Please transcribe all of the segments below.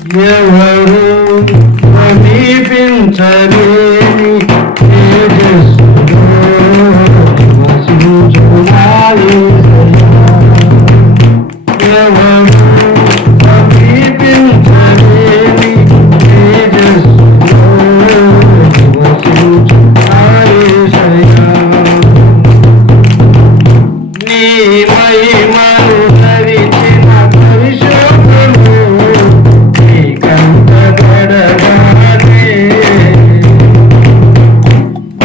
ఎవరు సమీపించలేని తేజస్సులో నివసించునాయే. ఎవరు సమీపించలేని తేజస్సులో నివసించునాయే. నీ మహిమను ధరించిన పరిశుద్ధులు నీ కంటబడగానే,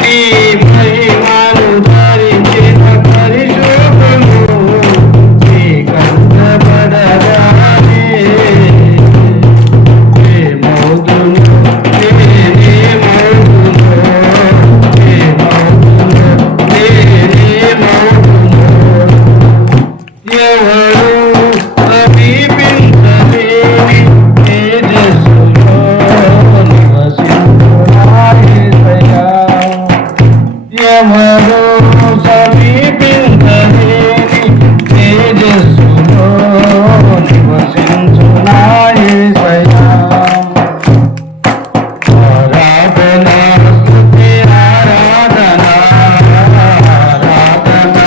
నీ మహిమను ధరించిన పరిశుద్ధులు నీ కంటబడగానే ఏమవుతుందో నేనేమవుతుందో ఎవరు సమీపించలేని తేజస్సులో నివసించునాయే. ఎవరు సమీపించలేని తేజస్సులో నివసించునాయే. ఆరాధన స్తుతి ఆరాధన ఆరాధన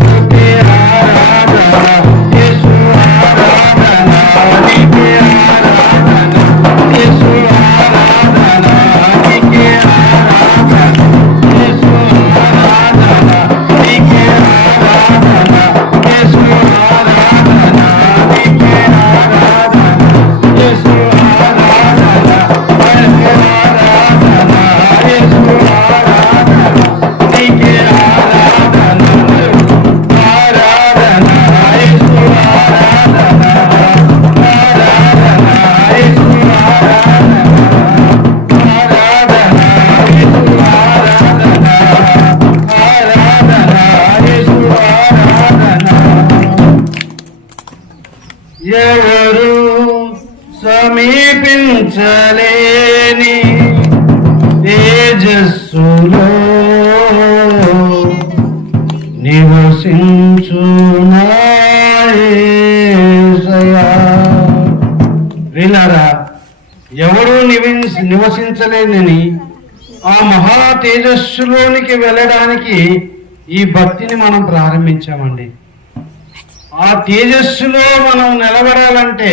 స్తుతి ఆరాధన యేసు ఆరాధన నీకే ఆరాధన యేసు ఆరాధన నీకే ఆరాధన యేసు ఆరాధన నీకే ఆరాధన యేసు ఆరాధన నీకే ఆరాధన యేసు ఆరాధన ఎవరు సమీపించలేని తేజస్సులో నివసించునాయే. విన్నారా? ఎవరు నివసించలేని ఆ మహా తేజస్సులోనికి వెళ్ళడానికి ఈ భక్తిని మనం ప్రారంభించామండి. ఆ తేజస్సులో మనం నిలబడాలంటే,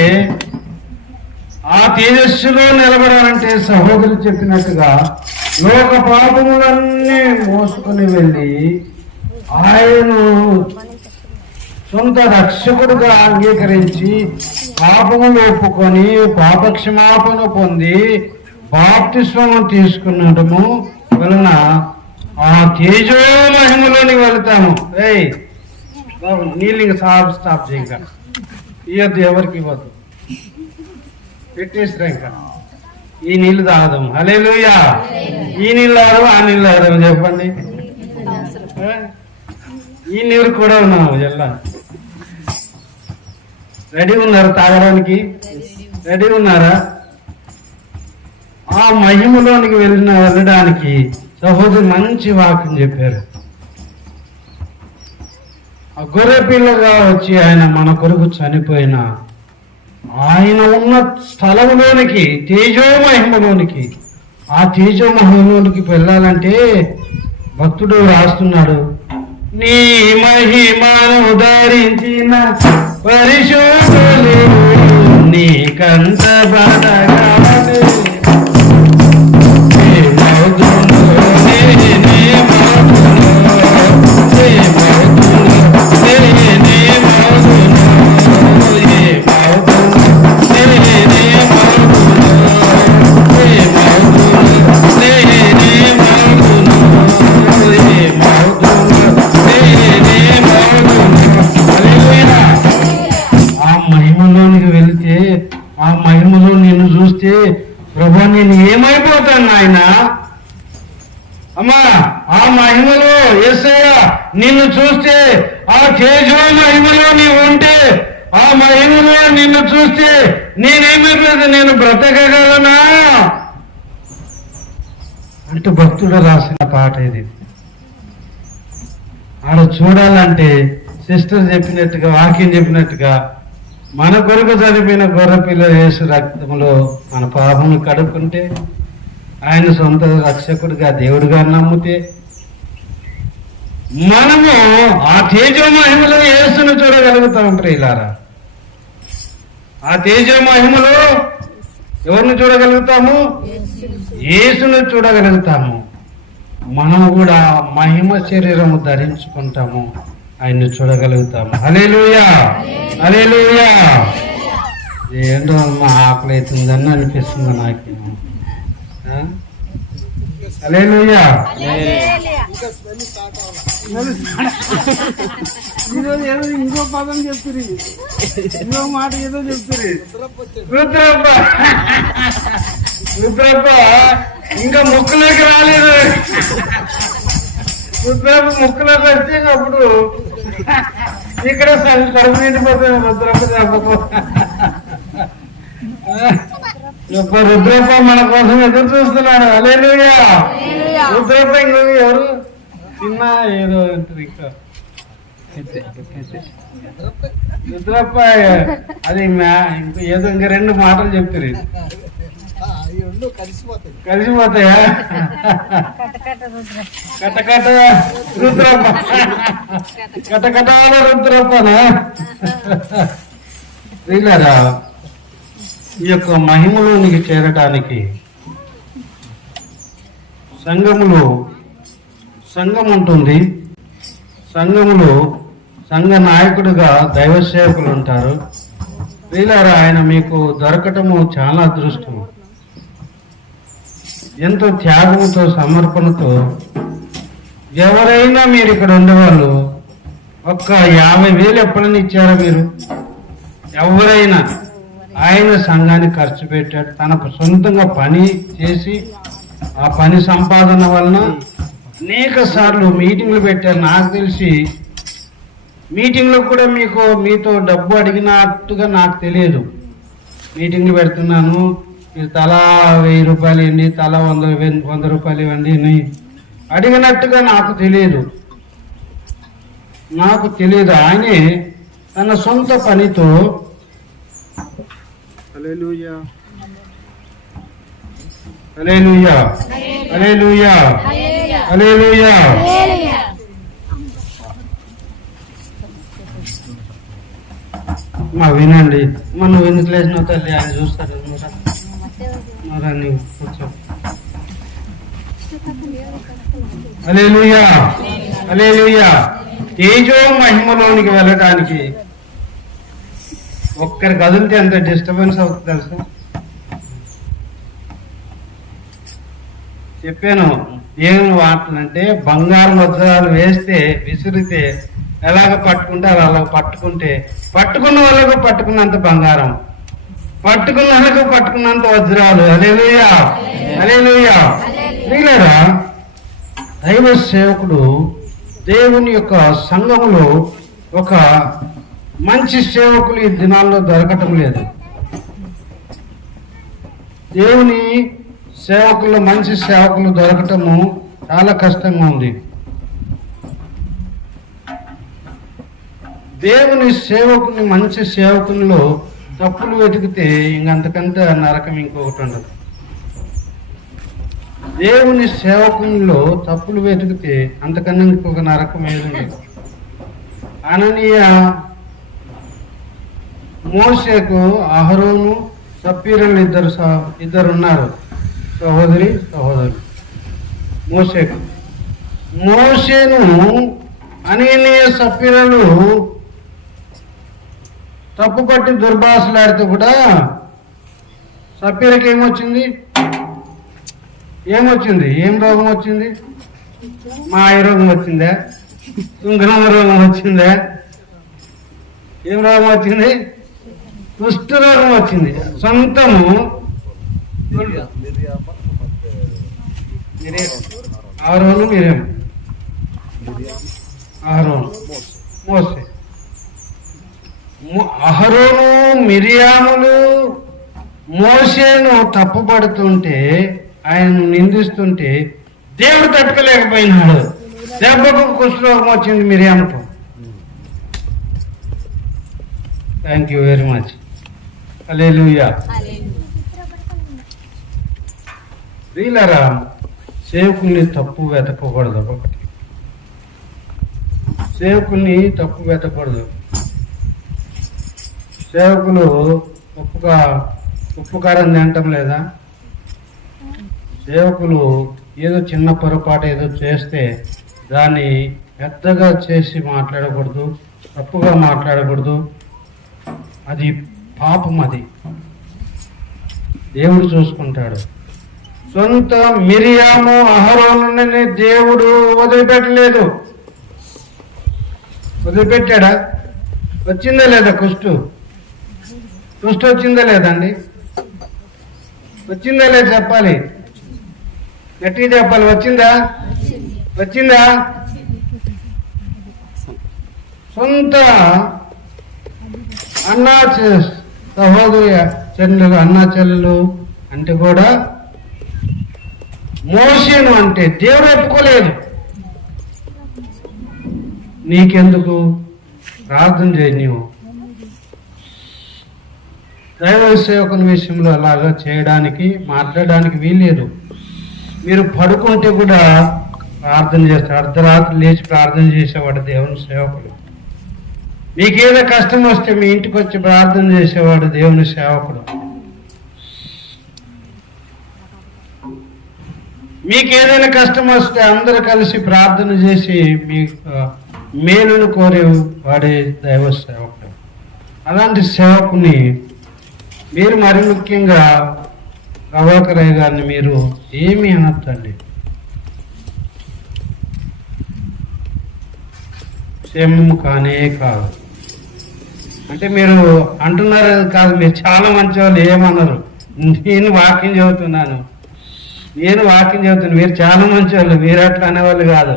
ఆ తేజస్సులో నిలబడాలంటే సహోదరు చెప్పినట్టుగా లోక పాపములన్నీ మోసుకుని వెళ్ళి ఆయన సొంత రక్షకుడుగా అంగీకరించి పాపములు ఒప్పుకొని పాపక్షమాపణ పొంది బాప్తిస్మము తీసుకున్నటము వలన ఆ తేజో మహిమలోని వెళ్తాము. నీళ్ళు ఇంకా స్టాప్ చేయక ఇవ్వద్దు, ఎవరికి ఇవ్వద్దు, పెట్టేసిరా. ఇంకా ఈ నీళ్లు తాగదాం. హల్లెలూయా. ఈ నీళ్ళు తాగదాం, ఆ నీళ్ళు తాగదాం చెప్పండి. ఈ నీరు కూడా ఉన్నాము ఎలా రెడీ ఉన్నారు తాగడానికి? రెడీ ఉన్నారా? ఆ మహిమలోనికి వెళ్ళడానికి సహోదరు మంచి వాక్యం చెప్పారు. ఆ గొర్రె పిల్లగా వచ్చి ఆయన మన కొరకు చనిపోయిన ఆయన ఉన్న స్థలంలోనికి, తేజో మహిమలోనికి, ఆ తేజో మహిమలోనికి వెళ్ళాలంటే భక్తుడు రాస్తున్నాడు, నీ మహిమను ధరించిన పరిశుద్ధులు నీ కంటబడగానే ప్రభు నేను ఏమైపోతాను నాయన? అమ్మా ఆ మహిమలో యేసయ్య నిన్ను చూస్తే, ఆ తేజో మహిమలో నీవు ఉంటే, ఆ మహిమలో నిన్ను చూస్తే నేనేమైపోతే నేను బ్రతకగలనా అంటూ భక్తుడు రాసిన పాట ఇది. ఆడ చూడాలంటే సిస్టర్ చెప్పినట్టుగా, వాక్యం చెప్పినట్టుగా మన కొరకు చనిపోయిన గొర్రెపిల్ల యేసు రక్తంలో మన పాపము కడుక్కుంటే, ఆయన సొంత రక్షకుడిగా దేవుడిగా నమ్మితే, మనము ఆ తేజో మహిమలో యేసును చూడగలుగుతాం. ప్రియులారా, ఆ తేజో మహిమలో ఎవరిని చూడగలుగుతాము? యేసును చూడగలుగుతాము. మనము కూడా మహిమ శరీరము ధరించుకుంటాము, ఆయన్ని చూడగలుగుతాము. హల్లెలూయా, హల్లెలూయా. ఏంటో మా ఆకలి అవుతుందని అనిపిస్తుంది నాకు. హల్లెలూయా. ఇంకో పదం చెప్తురి, ఇంకో మాట ఏదో చెప్తురి. రుద్రప్ప రుద్రప్ప ఇంకా ముక్కులోకి రాలేదు. రుద్రప్ప ముక్కులోకి వస్తే అప్పుడు ఇక్కడ కడుపు నిండిపోతుంది. రుద్రప్ప చెప్ప రుద్రప్ప మన కోసం ఎదురు చూస్తున్నాడు. హల్లెలూయా. రుద్రప్ప ఇంకొక ఎవరు చిన్న ఏదో ఉంటుంది ఇంకా రుద్రప్ప అది ఏదో ఇంకా 2 మాటలు చెప్తారు. కలిసిపోతాయా? కటకట రుద్రప్ప, కటకటాల రుద్రప్పనా? వీళ్ళరా, ఈ యొక్క మహిమలోనికి చేరటానికి సంఘం ఉంటుంది. సంఘములో సంఘ నాయకుడిగా దైవ సేవకులు ఉంటారు. వీళ్ళారా, ఆయన మీకు దొరకటము చాలా అదృష్టము. ఎంతో త్యాగముతో, సమర్పణతో ఎవరైనా మీరు ఇక్కడ ఉండేవాళ్ళు ఒక్క 50,000 ఎప్పుడైనా ఇచ్చారా మీరు? ఎవరైనా ఆయన సంఘానికి ఖర్చు పెట్టాడు. తన సొంతంగా పని చేసి ఆ పని సంపాదన వలన అనేక సార్లు మీటింగ్లు పెట్టారు. నాకు తెలిసి మీటింగ్లో కూడా మీతో డబ్బు అడిగినట్టుగా నాకు తెలియదు. మీటింగ్లు పెడుతున్నాను, మీరు తలా 1000 రూపాయలు ఇవ్వండి, తలా 100 రూపాయలు ఇవ్వండి అని అడిగినట్టుగా నాకు తెలియదు. ఆయనే తన సొంత పనితో హల్లెలూయా, హల్లెలూయా, హల్లెలూయా, హల్లెలూయా. వినండి, మనం ఎందుకు లేచిన తల్లి ఆయన చూస్తారు. నీవు కూర్చో. హల్లెలూయా, హల్లెలూయా. తేజో మహిమలోనికి వెళ్ళటానికి ఒక్కరి కదిలితే ఎంత డిస్టర్బెన్స్ అవుతుంది తెలుసా? చెప్పాను. దేవుని వాటలంటే బంగారం వజ్రాలు వేస్తే విసిరితే ఎలాగ పట్టుకుంటే అలా పట్టుకున్న వాళ్ళకు పట్టుకున్నంత బంగారం, పట్టుకున్న వాళ్ళకు పట్టుకున్నంత వజ్రాలు. హల్లెలూయా, హల్లెలూయా. వీళ్ళరా, దైవ సేవకుడు దేవుని యొక్క సంఘములో ఒక మంచి సేవకులు ఈ దినాల్లో దొరకటం లేదు. దేవుని సేవకుల్లో మంచి సేవకులు దొరకటము చాలా కష్టంగా ఉంది. దేవుని సేవకుని, మంచి సేవకునిలో తప్పులు వెతికితే ఇంకంతకంటే నరకం ఇంకొకటి ఉండదు. దేవుని సేవకునిలో తప్పులు వెతికితే అంతకన్నా ఇంకొక నరకం ఏది ఉండదు. అననీయ, మోషేకు అహరోను, సప్పీరలు ఇద్దరు ఉన్నారు, సహోదరులు. మోషేను అననీయ, సప్పీరలు తప్పుపట్టి దుర్భాషలాడితే కూడా సప్పీరకి ఏమొచ్చింది? ఏం రోగం వచ్చింది? మాయ రోగం వచ్చిందా? తుంగరమ రోగం వచ్చిందా? ఏం రోగం వచ్చింది? కుష్ఠ రోగం వచ్చింది. సొంతము ఆరోను, మీరేం మోసే. అహరోను, మిరియాములు మోషేను తప్పుపడుతుంటే, ఆయనను నిందిస్తుంటే దేవుడు తట్టుకోలేకపోయినాడు. దెబ్బకు కుష్ఠరోగం వచ్చింది మిరియాముకు. Thank you very much. Hallelujah. ప్రియులారా, సేవకుల్ని తప్పు వెతకకూడదు. ఒకటి, సేవకుల్ని తప్పు వెతకూడదు. సేవకులు ఉప్పు కారం తినటం లేదా? సేవకులు ఏదో చిన్న పొరపాటు ఏదో చేస్తే దాన్ని పెద్దగా చేసి మాట్లాడకూడదు, తప్పుగా మాట్లాడకూడదు. అది పాపం. అది దేవుడు చూసుకుంటాడు. సొంత మిరియాము అహరోనుని దేవుడు వదిలిపెట్టలేదు. వదిలిపెట్టాడా? వచ్చిందా లేదా? కుష్టు వచ్చిందా లేదండి? వచ్చిందా లేదా చెప్పాలి, గట్టిగా చెప్పాలి. వచ్చిందా? సొంత అన్నా సహోదరి చెల్లెలు, అన్నా చెల్లెలు అంటే కూడా మోషేను అంటే దేవుడు ఒప్పుకోలేదు. నీకెందుకు? ప్రార్థన చేయి. నీవు దైవ సేవకుని విషయంలో అలాగా చేయడానికి మాట్లాడడానికి వీల్లేదు. మీరు పడుకుంటే కూడా ప్రార్థన చేస్తారు. అర్ధరాత్రి లేచి ప్రార్థన చేసేవాడు దేవుని సేవకుడు. మీకేదో కష్టం వస్తే మీ ఇంటికి వచ్చి ప్రార్థన చేసేవాడు దేవుని సేవకుడు. మీకేదైనా కష్టం వస్తే అందరూ కలిసి ప్రార్థన చేసి మీ మేలును కోరే వాడే దైవ సేవకుడు. అలాంటి సేవకుని మీరు మరి ముఖ్యంగా ప్రభాకరయ్య గారిని మీరు ఏమీ అనొద్దండి. క్షేమం కానే కాదు. అంటే మీరు అంటున్నారు కాదు, మీరు చాలా మంచివాళ్ళు, ఏమన్నారు. నేను వాక్యం చెబుతున్నాను, మీరు చాలా మంచివాళ్ళు, మీరు అట్లా అనేవాళ్ళు కాదు.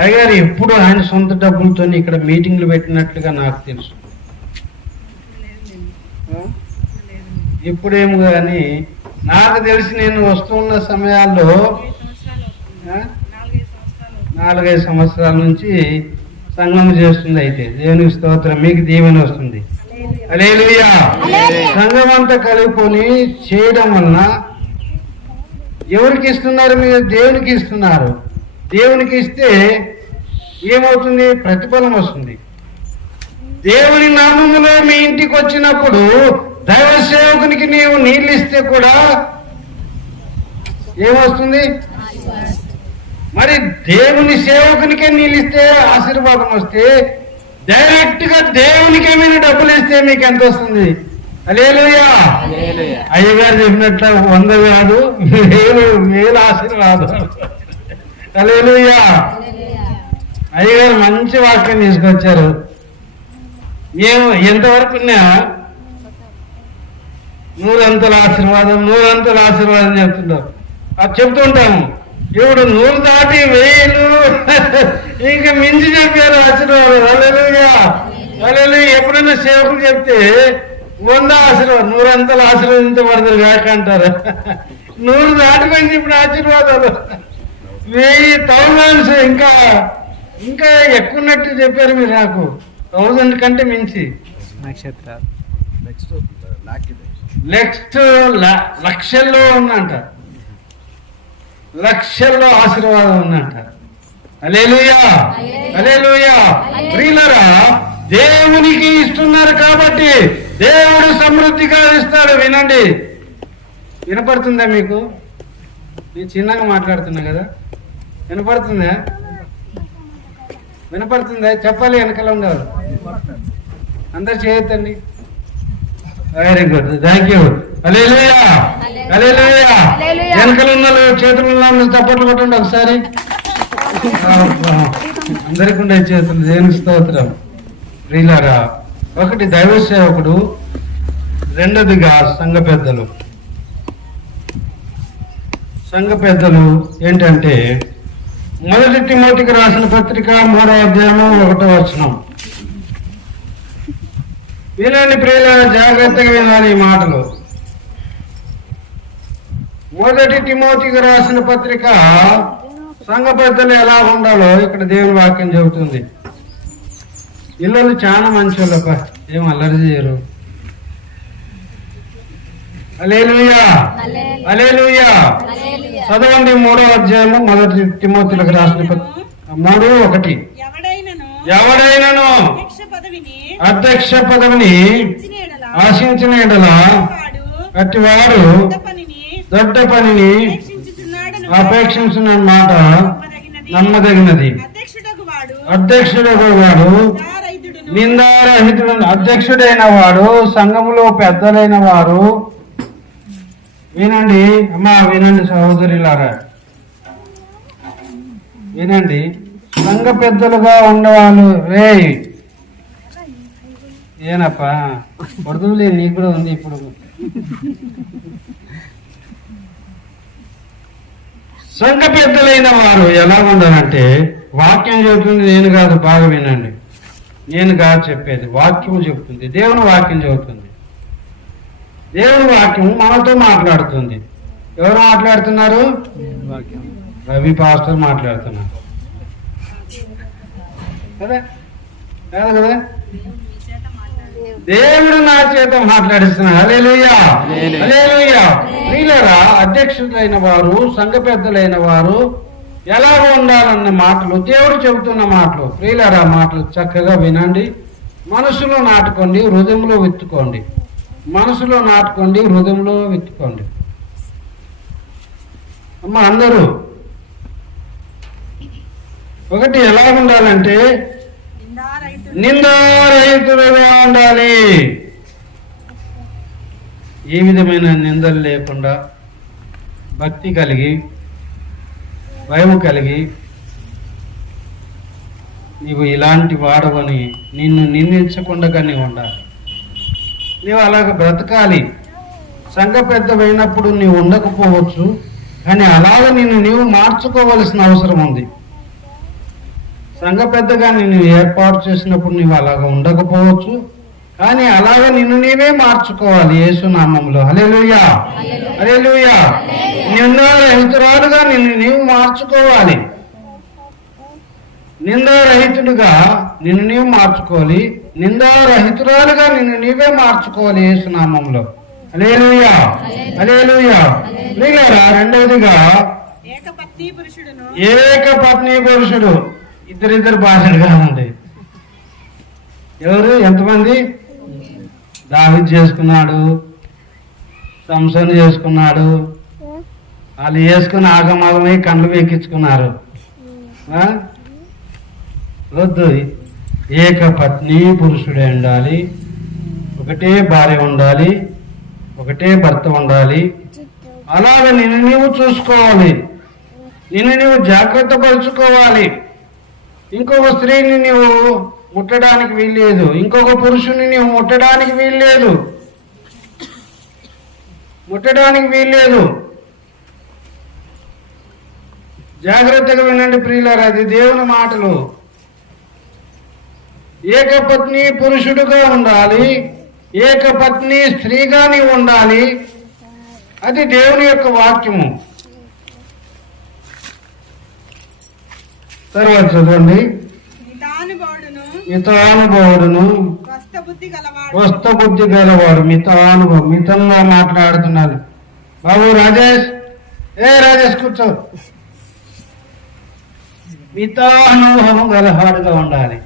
అయ్యగారు ఎప్పుడు ఆయన సొంత డబ్బులతో ఇక్కడ మీటింగ్లు పెట్టినట్లుగా నాకు తెలుసు. ఇప్పుడేమో కానీ నాకు తెలిసి నేను వస్తున్న సమయాల్లో 4-5 సంవత్సరాల నుంచి సంఘం చేస్తుంది. అయితే దేవునికి స్తోత్రం, మీకు దీవెన వస్తుంది. హల్లెలూయా. సంఘం అంతా కలుపుకొని చేయడం వలన ఎవరికి ఇస్తున్నారు? మీరు దేవునికి ఇస్తున్నారు. దేవునికి ఇస్తే ఏమవుతుంది? ప్రతిఫలం వస్తుంది. దేవుని నామములో మీ ఇంటికి వచ్చినప్పుడు దైవ సేవకునికి నీవు నీళ్ళు ఇస్తే కూడా ఏమొస్తుంది? మరి దేవుని సేవకునికే నీళ్ళు ఇస్తే ఆశీర్వాదం వస్తే, డైరెక్ట్ గా దేవునికి ఏమైనా డబ్బులు ఇస్తే మీకు ఎంత వస్తుంది? హల్లెలూయా. అయ్యగారు చెప్పినట్లు 100 కాదు, వేలు ఆశీర్వాదం. హల్లెలూయా. అయ్యగారు మంచి వాక్యం తీసుకొచ్చారు. మేము ఎంతవరకు 100 ఆశీర్వాదం చెప్తుంటారు. అది చెప్తుంటాము. ఇప్పుడు 100 దాటి 1000 ఇంకా మించి చెప్పారు ఆశీర్వాదం. హల్లెలూయా. ఎప్పుడైనా సేవకులు చెప్తే 100 ఆశీర్వాదం, 100 ఆశీర్వదించబడతారు కాక అంటారు. 100 దాటిపోయింది ఇప్పుడు ఆశీర్వాదాలు. 1000 ఇంకా ఎక్కువ ఉన్నట్టు చెప్పారు మీరు నాకు. 1000 కంటే మించి నెక్స్ట్ లక్షల్లో ఉందంట. లక్షల్లో ఆశీర్వాదం ఉందంట. హల్లెలూయా. ప్రియులారా, దేవునికి ఇస్తున్నారు కాబట్టి దేవుడు సమృద్ధిగా ఇస్తాడు. వినండి. వినపడుతుందా మీకు? నేను చిన్నగా మాట్లాడుతున్నా కదా, వినపడుతుందా? చెప్పాలి, వెనకాల ఉండాలి. అందరు చేయొద్దండి. Very good, thank you. Hallelujah. వెనకలు ఉన్న చేతులు చప్పట్లు కొట్టండి ఒకసారి. అందరికి ఉండే చేతులు. దేవునికి స్తోత్రం. ప్రియులారా, ఒకటి దైవ సేవకుడు, రెండోదిగా సంఘ పెద్దలు ఏంటంటే, 1 తిమోతికి రాసిన పత్రిక 3వ అధ్యాయం 1వ వచనం. వినండి ప్రియులారా, జాగ్రత్తగా వినాలి ఈ మాటలు. 1 తిమోతికి రాసిన పత్రిక సంఘ పెద్దలు ఎలా ఉండాలో ఇక్కడ దేవుని వాక్యం చెబుతుంది. పిల్లలు చాలా మంచి వాళ్ళప్ప, ఏం అల్లరి చేయరు. హల్లెలూయా హల్లెలూయా. చదవండి 3వ అధ్యాయము 1 తిమోతిలకు రాసిన 3:1. ఎవడైనను అధ్యక్ష పదవిని ఆశించిన ఎడల అట్టివాడు దొడ్డ పనిని అపేక్షించిన మాట నమ్మదగినది. అధ్యక్షుడగు వాడు నిందారహితుడు. అధ్యక్షుడైన వాడు, సంఘములో పెద్దలైన వారు, వినండి అమ్మా, వినండి సహోదరులారా, వినండి. సంఘ పెద్దలుగా ఉండేవాళ్ళు రే ఏనప్పా పడుతులే, నీకు కూడా ఉంది ఇప్పుడు. సంఘ పెద్దలైన వారు ఎలా ఉండాలంటే, వాక్యం చెబుతుంది, నేను కాదు, బాగా వినండి, నేను కాదు చెప్పేది, వాక్యం చెబుతుంది, దేవుని వాక్యం చెబుతుంది. దేవుని వాక్యం మనతో మాట్లాడుతుంది. ఎవరు మాట్లాడుతున్నారు? రవి పాస్టర్ మాట్లాడుతున్నారు కదా, కాదు కదా? దేవుడు నా చేత మాట్లాడిస్తున్నాడు. హల్లెలూయా హల్లెలూయా. ప్రియులారా, అధ్యక్షులైన వారు, సంఘ పెద్దలైన వారు ఎలా ఉండాలన్న మాటలు దేవుడు చెబుతున్న మాటలు. ప్రియులారా, మాటలు చక్కగా వినండి, మనసులో నాటుకోండి, హృదయంలో విత్తుకోండి. మనసులో నాటుకోండి, హృదయంలో విత్తుకోండి. అమ్మ అందరూ ఒకటి ఎలా ఉండాలంటే, నిందారహితులుగా ఉండాలి. ఏ విధమైన నిందలు లేకుండా భక్తి కలిగి, భయం కలిగి, నీవు ఇలాంటి వాడవని నిన్ను నిందించకుండా నీవు ఉండాలి. నీవు అలాగ బ్రతకాలి. సంఘ పెద్దవైనప్పుడు నీవు ఉండకపోవచ్చు, కానీ అలాగ నిన్ను నీవు మార్చుకోవలసిన అవసరం ఉంది. సంఘ పెద్దగా నిన్ను ఏర్పాటు చేసినప్పుడు నీవు అలాగ ఉండకపోవచ్చు, కానీ అలాగ నిన్ను నీవే మార్చుకోవాలి యేసు నామములో. హల్లెలూయా హల్లెలూయా. నిందారహితురాలుగా నిన్ను నీవు మార్చుకోవాలి. నిందారహితుడుగా నిన్ను నీవు మార్చుకోవాలి. నిందారహితురాలుగా నిన్ను నీవే మార్చుకోవాలి యేసు నామములో. హల్లెలూయా హల్లెలూయా. ప్రియులారా, రెండవదిగా ఏకపత్ని పురుషుడు. ఇద్దరిద్దరు భాషలుగా ఉంది. ఎవరు? ఎంతమంది? దావీదు చేసుకున్నాడు, సంసోను చేసుకున్నాడు, వాళ్ళు చేసుకుని ఆగమాగమై కళ్ళు వెక్కించుకున్నారు. వద్దు, ఏకపత్ని పురుషుడే ఉండాలి. ఒకటే భార్య ఉండాలి, ఒకటే భర్త ఉండాలి. అలాగ నిన్ను నీవు చూసుకోవాలి, నిన్ను నీవు జాగ్రత్త పరుచుకోవాలి. ఇంకొక స్త్రీని నీవు ముట్టడానికి వీల్లేదు, ఇంకొక పురుషుని నీవు ముట్టడానికి వీల్లేదు, ముట్టడానికి వీల్లేదు. జాగ్రత్తగా వినండి ప్రియులారా, అది దేవుని మాటలు. ఏకపత్ని పురుషుడుగా ఉండాలి, ఏకపత్ని స్త్రీగా నీవు ఉండాలి. అది దేవుని యొక్క వాక్యము. తర్వాత చదవండి. మితానుభవుడును స్వస్థ బుద్ధి గలవాడు. మితానుభవం, మితంగా మాట్లాడుతున్నారు. బాబు రాజేష్, రాజేష్ కూర్చో. మితానుభవం గలవాడుగా ఉండాలి.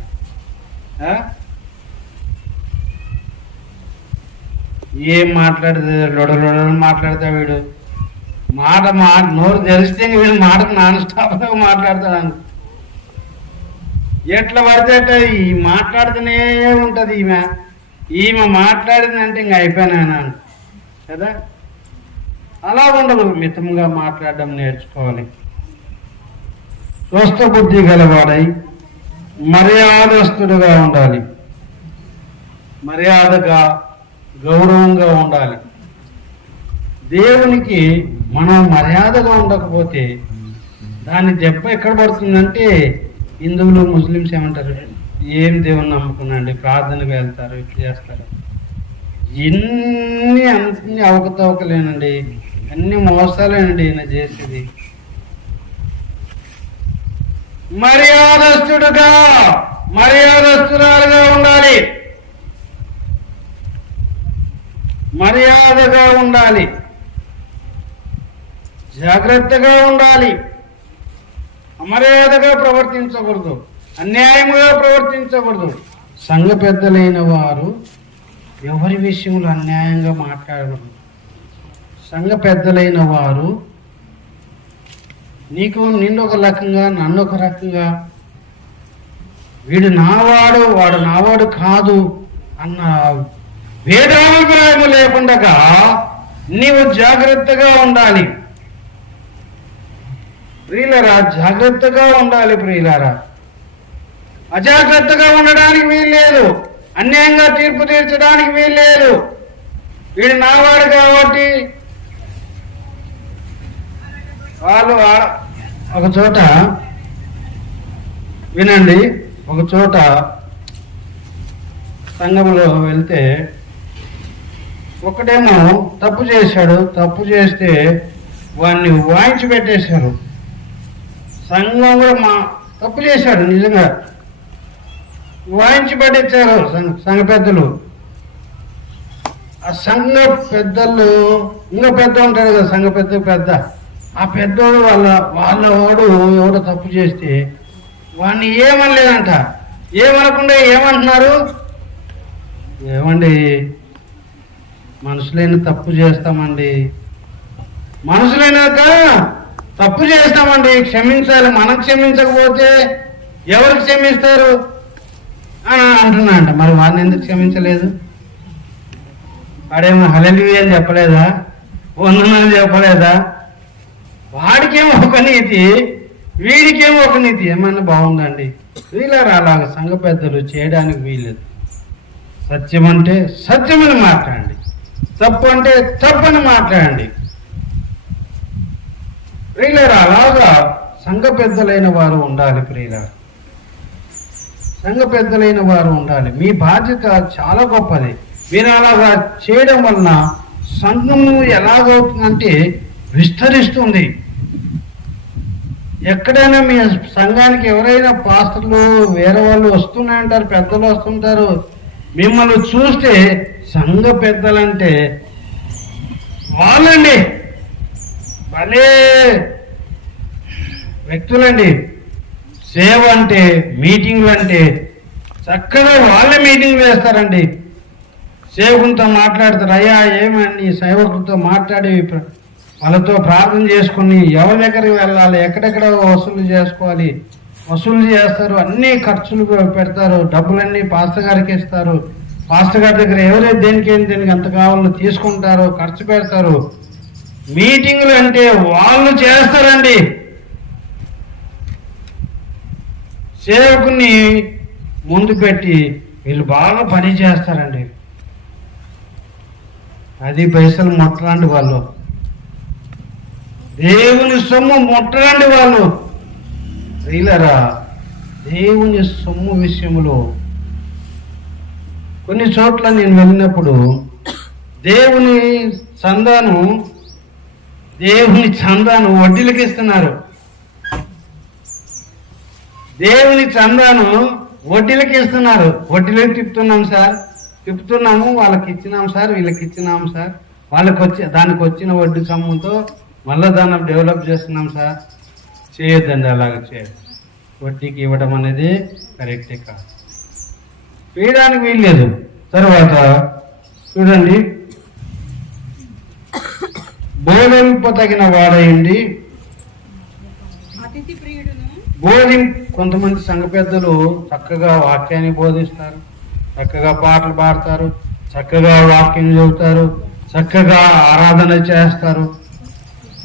ఏం మాట్లాడితే లొడలొడలు మాట్లాడతా వీడు. మాట నోరు తెరిస్తే వీడు మాట నాన్ స్టాప్ గా మాట్లాడతాడు. ఎట్లా పడితే ఈ మాట్లాడుతూనే ఉంటది. ఈమె మాట్లాడిందంటే ఇంక అయిపోయినా కదా. అలా ఉండదు, మితంగా మాట్లాడడం నేర్చుకోవాలి. స్వస్థ బుద్ధి గలవాడై మర్యాదస్తుడుగా ఉండాలి. మర్యాదగా, గౌరవంగా ఉండాలి. దేవునికి మనం మర్యాదగా ఉండకపోతే దాని దెబ్బ ఎక్కడ పడుతుందంటే, హిందువులు ముస్లిమ్స్ ఏమంటారు, ఏం దేవుని నమ్ముకున్నాండి, ప్రార్థనకు వెళ్తారు, ఇట్లా చేస్తారు. అన్ని అవకతవకలేనండి, అన్ని మోసాలేనండి ఈయన చేసేది. మర్యాదస్తుడుగా మర్యాదస్తురాలుగా ఉండాలి, మర్యాదగా ఉండాలి, జాగ్రత్తగా ఉండాలి, అమర్యాదగా ప్రవర్తించకూడదు, అన్యాయముగా ప్రవర్తించకూడదు. సంఘ పెద్దలైన వారు ఎవరి విషయంలో అన్యాయంగా మాట్లాడకూడదు. సంఘ పెద్దలైన వారు నిన్ను ఒక రకంగా నన్ను ఒక రకంగా, వీడు నావాడు వాడు నావాడు కాదు అన్న భేదాభిప్రాయం లేకుండా నీవు జాగ్రత్తగా ఉండాలి. ప్రియులారా, జాగ్రత్తగా ఉండాలి. ప్రియులారా, అజాగ్రత్తగా ఉండడానికి వీల్లేదు, అన్యాయంగా తీర్పు తీర్చడానికి వీల్లేదు. వీడు నావాడు కాబట్టి వాళ్ళు ఒక చోట వినండి, ఒక చోట సంఘంలో వెళ్తే ఒకడేమో తప్పు చేశాడు, తప్పు చేస్తే వాడిని వాయించి పెట్టేశారు. సంఘం కూడా తప్పు చేశాడు, నిజంగా వాయించి పెట్టించారు సంఘ పెద్దలు. ఆ సంఘ పెద్దలు ఇంకా పెద్ద ఉంటాడు కదా, సంఘ పెద్ద ఆ పెద్దోడు వాళ్ళ వాడు ఎవడో తప్పు చేస్తే వాడిని ఏమనలేదంట. ఏమనకుండా ఏమంటున్నారు, ఏమండి మనుషులైన తప్పు చేస్తామండి, మనుషులైనాక తప్పు చేస్తామండి, క్షమించాలి, మనం క్షమించకపోతే ఎవరు క్షమిస్తారు అని అంటున్నాడంట. మరి వాడిని ఎందుకు క్షమించలేదు? వాడేమో హల్లెలూయా అని చెప్పలేదా, వందనాలు చెప్పలేదా? వాడికేమో ఒక నీతి, వీడికేమో ఒక నీతి. ఏమన్నా బాగుందండి? వీళ్ళారు అలాగ సంఘ పెద్దలు చేయడానికి వీల్లేదు. సత్యం అంటే సత్యమని మాట్లాడండి, తప్పు అంటే తప్పని మాట్లాడండి. ప్రియులారా, అలాగా సంఘ పెద్దలైన వారు ఉండాలి. ప్రియులారా, సంఘ పెద్దలైన వారు ఉండాలి. మీ బాధ్యత చాలా గొప్పది. మీరు అలాగా చేయడం వలన సంఘము ఎలాగవుతుందంటే విస్తరిస్తుంది. ఎక్కడైనా మీ సంఘానికి ఎవరైనా పాస్టర్లు వేరే వాళ్ళు వస్తున్నాయంటారు, పెద్దలు వస్తుంటారు. మిమ్మల్ని చూస్తే సంఘ పెద్దలంటే వాళ్ళండి భలే వ్యక్తులండి. సేవ అంటే మీటింగ్లు అంటే చక్కగా వాళ్ళే మీటింగ్లు వేస్తారండి. సేవకులతో మాట్లాడతారు. అయ్యా ఏమని సేవకులతో మాట్లాడి వాళ్ళతో ప్రార్థన చేసుకుని ఎవరి దగ్గరికి వెళ్ళాలి, ఎక్కడెక్కడ వసూలు చేసుకోవాలి, వసూలు చేస్తారు. అన్ని ఖర్చులు పెడతారు, డబ్బులన్నీ పాస్టర్ గారికి ఇస్తారు. పాస్టర్ గారి దగ్గర ఎవరైతే దేనికి అంత కావాలో తీసుకుంటారు, ఖర్చు పెడతారు. మీటింగులు అంటే వాళ్ళు చేస్తారండి. సేవకుని ముందు పెట్టి వీళ్ళు బాగా పని చేస్తారండి. 10 పైసలు ముట్టరండి వాళ్ళు, దేవుని సొమ్ము ముట్టరండి వాళ్ళు. ప్రియులారా, దేవుని సొమ్ము విషయంలో కొన్ని చోట్ల నేను వెళ్ళినప్పుడు దేవుని చందాను వడ్డీలకి ఇస్తున్నారు. దేవుని చందాను వడ్డీలకి ఇస్తున్నారు. వడ్డీలకి తిప్పుతున్నాము, వాళ్ళకి ఇచ్చినాం సార్, వీళ్ళకి ఇచ్చినాం సార్, దానికి వచ్చిన వడ్డీ సొమ్ముతో మళ్ళా దాన్ని డెవలప్ చేస్తున్నాం సార్. చేయొద్దండి, అలాగ చేయదు. వడ్డీకి ఇవ్వడం అనేది కరెక్టే కాదు, వేయడానికి వీల్లేదు. తర్వాత చూడండి, బోధింపతగిన వాడయండి. కొంతమంది సంఘ పెద్దలు చక్కగా వాక్యాన్ని బోధిస్తారు, చక్కగా పాటలు పాడతారు, చక్కగా వాక్యం చెబుతారు, చక్కగా ఆరాధన చేస్తారు.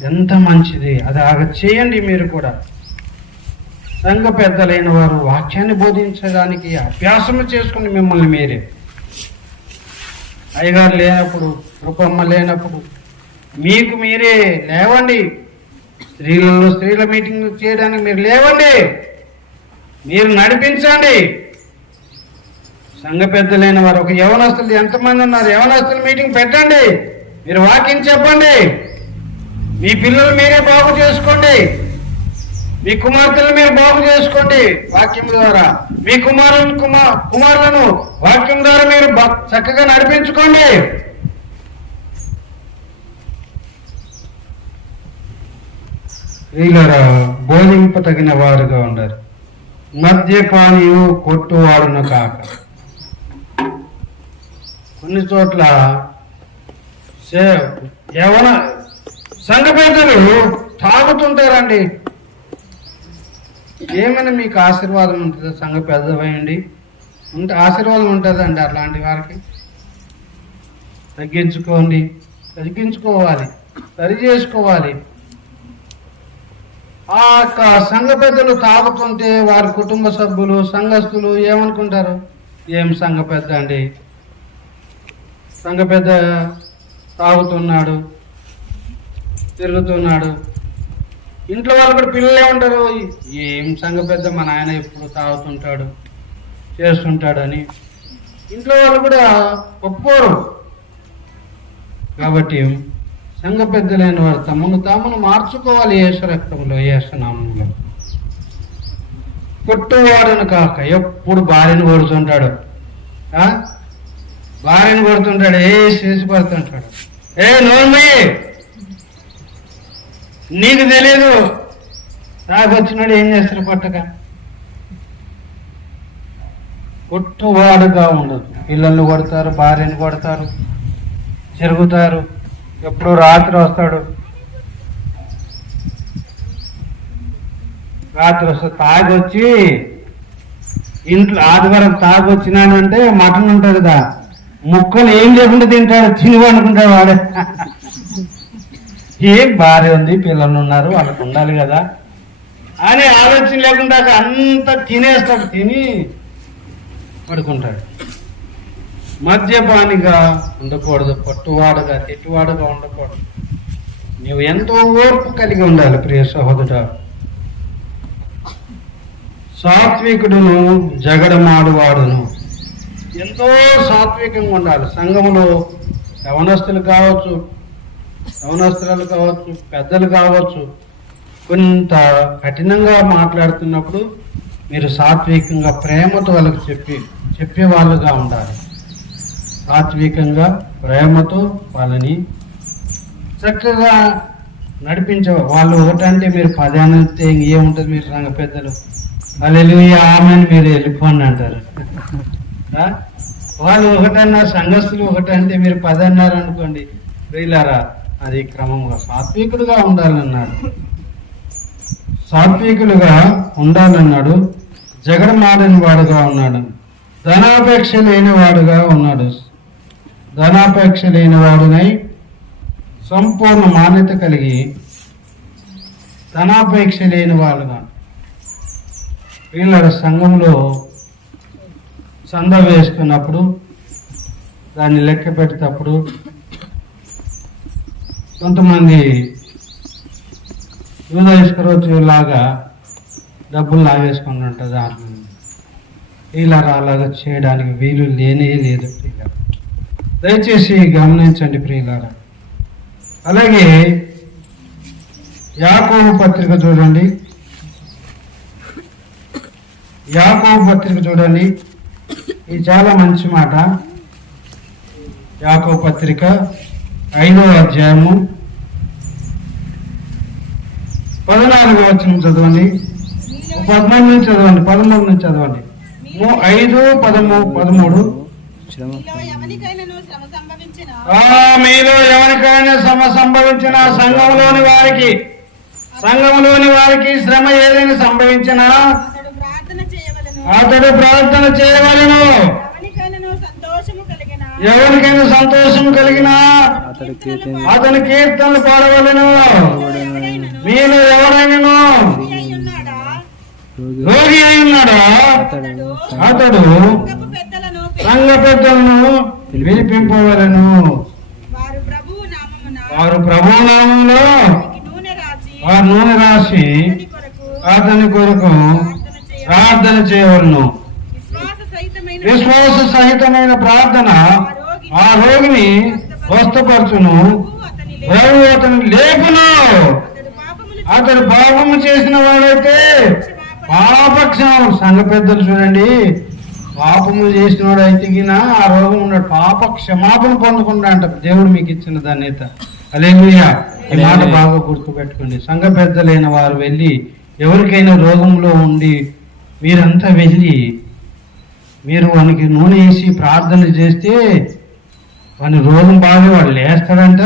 ఎంత మంచిది, అది చేయండి. మీరు కూడా సంఘ పెద్దలైన వారు వాక్యాన్ని బోధించడానికి అభ్యాసము చేసుకుని మిమ్మల్ని మీరే, అయ్యగారు లేనప్పుడు, రూపమ్మ లేనప్పుడు మీకు మీరే లేవండి. స్త్రీల మీటింగ్ చేయడానికి మీరు లేవండి, మీరు నడిపించండి. సంఘ పెద్దలైన వారు ఒక యవనస్తులు ఎంతమంది ఉన్నారు, యవనస్తుల మీటింగ్ పెట్టండి. మీరు వాక్యం చెప్పండి, మీ పిల్లలు మీరే బాగు చేసుకోండి, మీ కుమార్తెలను మీరు బాగు చేసుకోండి వాక్యం ద్వారా. మీ కుమారులను వాక్యం ద్వారా మీరు చక్కగా నడిపించుకోండి. వీళ్ళరా బోధింపతగిన వారుగా ఉండారు. మద్యపానీయు కొట్టువాడును కాక. కొన్ని చోట్ల యవన సంఘ పెద్దలు తాగుతుంటారండి. ఏమైనా మీకు ఆశీర్వాదం ఉంటుంది? సంఘ పెద్దవేయండి ఉంటే ఆశీర్వాదం ఉంటుందండి. అట్లాంటి వారికి తగ్గించుకోవాలి, సరి చేసుకోవాలి. ఆ సంఘ పెద్దలు తాగుతుంటే వారి కుటుంబ సభ్యులు, సంఘస్థులు ఏమనుకుంటారు? ఏం సంఘ పెద్ద అండి, సంఘ పెద్ద తాగుతున్నాడు, తిరుగుతున్నాడు. ఇంట్లో వాళ్ళు కూడా పిల్లలు ఏమంటారు? ఏం సంఘ పెద్ద, మా నాయన ఎప్పుడు తాగుతుంటాడు, చేస్తుంటాడు అని ఇంట్లో వాళ్ళు కూడా ఒప్పుకోరు. కాబట్టి సంఘ పెద్దలైన వారు తమను మార్చుకోవాలి. యేసు రక్తంలో, యేసు నామంలో. కొట్టువాడును కాక. ఎప్పుడు భార్యను కొడుతుంటాడు, భార్యను కొడుతుంటాడు, చేసి పడుతుంటాడు. నోర్మి, నీకు తెలియదు తాగొచ్చినాడు ఏం చేస్తారు పట్టక. కొట్టువాడుగా ఉండదు. పిల్లల్ని కొడతారు, భార్యను కొడతారు, తిరుగుతారు. ఎప్పుడు రాత్రి వస్తాడు, తాగొచ్చి ఇంట్లో ఆదివారం తాగొచ్చినానంటే మటన్ ఉంటుంది కదా, ముక్కలు ఏం లేకుండా తింటాడు, తిని అనుకుంటాడు వాడే. ఏం భార్య ఉంది, పిల్లలు ఉన్నారు, వాళ్ళకు ఉండాలి కదా అని ఆలోచన లేకుండా అంతా తినేస్తాడు, తిని పడుకుంటాడు. మద్యపానిగా ఉండకూడదు, పట్టువాడుగా, తిట్టువాడుగా ఉండకూడదు. నువ్వు ఎంతో ఓర్పు కలిగి ఉండాలి ప్రియ సహోదరుడా. సాత్వికుడును జగడమాడువాడును. ఎంతో సాత్వికంగా ఉండాలి. సంఘములో యవనస్తులు కావచ్చు, యవనస్తురాలు కావచ్చు, పెద్దలు కావచ్చు, కొంత కఠినంగా మాట్లాడుతున్నప్పుడు మీరు సాత్వికంగా ప్రేమతో వాళ్ళకి చెప్పే వాళ్ళుగా ఉండాలి. సాత్వికంగా ప్రేమతో వాళ్ళని చక్కగా నడిపించే వాళ్ళు. ఒకటంటే మీరు 10 అనిస్తే ఏముంటుంది? మీరు సంఘ పెద్దలు హల్లెలూయా ఆమేన్ మీరు వెళ్ళిపోండి అంటారు. వాళ్ళు ఒకటన్నారు, సంఘస్థులు ఒకటంటే మీరు 10 అన్నారు అనుకోండి, వీళ్ళారా అది క్రమంగా సాత్వికుడుగా ఉండాలన్నాడు. సాత్వికులుగా ఉండాలన్నాడు. జగడమాడని వాడుగా ఉన్నాడు. ధనాపేక్ష లేని వాడుగా ఉన్నాడు. ధనాపేక్ష లేని వాడునై సంపూర్ణ మాన్యత కలిగి ధనాపేక్ష లేని వాడుగా. వీళ్ళ సంఘంలో సంద వేసుకున్నప్పుడు, దాన్ని లెక్క పెట్టేటప్పుడు కొంతమంది యూదా ఇస్కరియోతు లాగా డబ్బులు లాగేసుకున్నట్టు దాంట్లో ఇలా అలాగా చేయడానికి వీలు లేనే లేదు. దయచేసి గమనించండి ప్రియులారా. అలాగే యాకోబు పత్రిక చూడండి. యాకోబు పత్రిక చూడండి. ఇది చాలా మంచి మాట. యాకోబు పత్రిక 5వ అధ్యాయము 14వ వచనం చదవండి. 14 నుంచి చదవండి, 13 నుంచి చదవండి. 5, 13. మీలో ఎవరికైనా శ్రమ సంభవించిన, సంఘంలోని వారికి శ్రమ ఏదైనా సంభవించినా అతడు ప్రార్థన చేయవలెను. ఎవరికైనా సంతోషము కలిగినా అతని కీర్తనలు పాడవలెను. మీలో ఎవరైనా రోగి అయి ఉన్నాడా అతడు సంఘ పెద్దలను పిలిపింపవలెను. వారు ప్రభువు నామములో వారు నూనె రాసి అతని కొరకు ప్రార్థన చేయవలను. విశ్వాస సహితమైన ప్రార్థన ఆ రోగిని స్వస్థపరచును. ప్రభు అతని లేపును. అతడు పాపము చేసిన వాడైతే పాపక్షమాపణ. సంఘ పెద్దలు చూడండి, పాపము చేసిన వాడు అయితే ఆ రోగం ఉన్న పాప క్షమాపణ పొందకుండా అంట దేవుడు మీకు ఇచ్చిన ధన్యత. హల్లెలూయా. ఈ మాట బాగా గుర్తుపెట్టుకోండి. సంఘ పెద్దలైన వారు వెళ్ళి ఎవరికైనా రోగంలో ఉండి మీరంతా వెళ్ళి మీరు వానికి నూనె వేసి ప్రార్థన చేస్తే వాని రోగం బాగా వాడు లేస్తాడంట,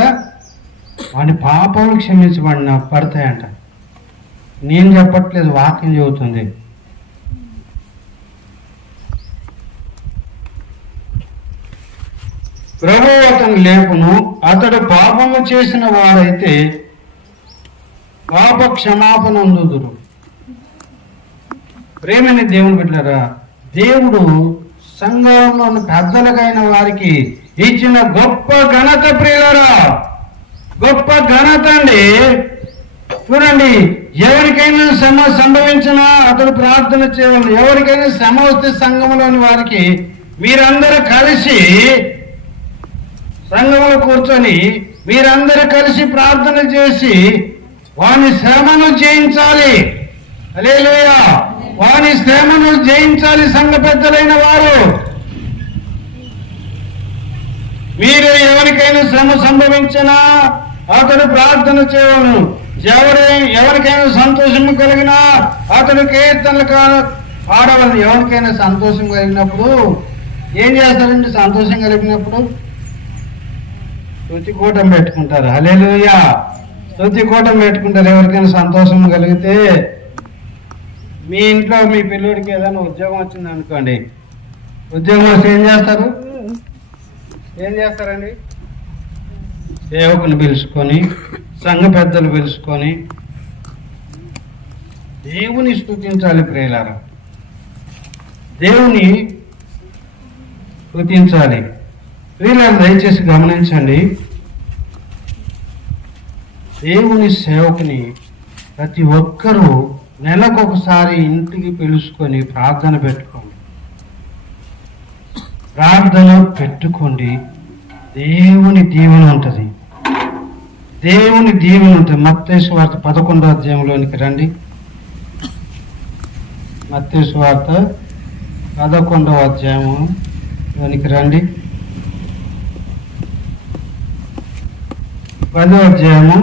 వాని పాపాలు పడతాయంట. నేను చెప్పట్లేదు, వాక్యం చెబుతుంది. ప్రభువు అతను లేపును, అతడు పాపము చేసిన వారైతే పాప క్షమాపణ అందుదురు. ప్రేమని దేవుని బిడ్డలారా, దేవుడు సంఘంలో ఉన్న పెద్దలకైన వారికి ఇచ్చిన గొప్ప ఘనత, ప్రియులారా, గొప్ప ఘనత అండి. చూడండి, ఎవరికైనా శ్రమ సంభవించినా అతడు ప్రార్థన చేయాలి. ఎవరికైనా శ్రమ వస్తే సంఘంలోని వారికి మీరందరూ కలిసి సంఘంలో కూర్చొని మీరందరూ కలిసి ప్రార్థన చేసి వాని శ్రమను జయించాలి. హల్లెలూయా. వాని శ్రమను జయించాలి సంఘ పెద్దలైన వారు. మీరు ఎవరికైనా శ్రమ సంభవించినా అతడు ప్రార్థన చేయను. ఎవరికైనా సంతోషం కలిగినా అతడు కీర్తనలు పాడవలను. ఎవరికైనా సంతోషం కలిగినప్పుడు ఏం చేస్తారండి? సంతోషం కలిగినప్పుడు స్తుతి కూటం పెట్టుకుంటారు. హల్లెలూయా. స్తుతి కూటం పెట్టుకుంటారు. ఎవరికైనా సంతోషం కలిగితే, మీ ఇంట్లో మీ పిల్లోడికి ఏదైనా ఉద్యోగం వచ్చింది అనుకోండి, ఉద్యోగం వస్తే ఏం చేస్తారండి? సేవకుని పిలుచుకొని, సంఘ పెద్దలు పిలుచుకొని దేవుని స్తుతించాలి. ప్రియులారా, దేవుని స్తుతించాలి. ప్రియులారా, దయచేసి గమనించండి. దేవుని సేవకుని ప్రతి ఒక్కరూ నెలకొకసారి ఇంటికి పిలుచుకొని ప్రార్థన పెట్టుకోండి. ప్రార్థన పెట్టుకోండి. దేవుని దీవెన ఉంటుంది. దేవుని దీవెన ఉంటుంది. మత్తయి సువార్త 11వ అధ్యాయంలోనికి రండి. మత్తయి సువార్త 11వ అధ్యాయంలోనికి రండి. 10వ అధ్యాయము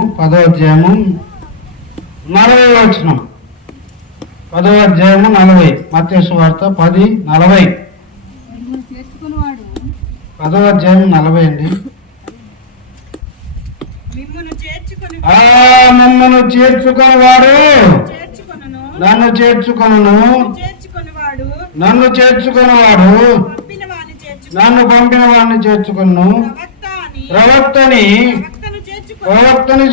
40వ వచనం. 10వ అధ్యాయము 40. మత్తయి సువార్త 10:40. 10వ అధ్యాయం 40 అండి. మిమ్మను చేర్చుకొని వాడు నన్ను చేర్చుకొనును, నన్ను చేర్చుకొని వాడు నన్ను పంపిన వాడిని చేర్చుకొను. ప్రవక్తని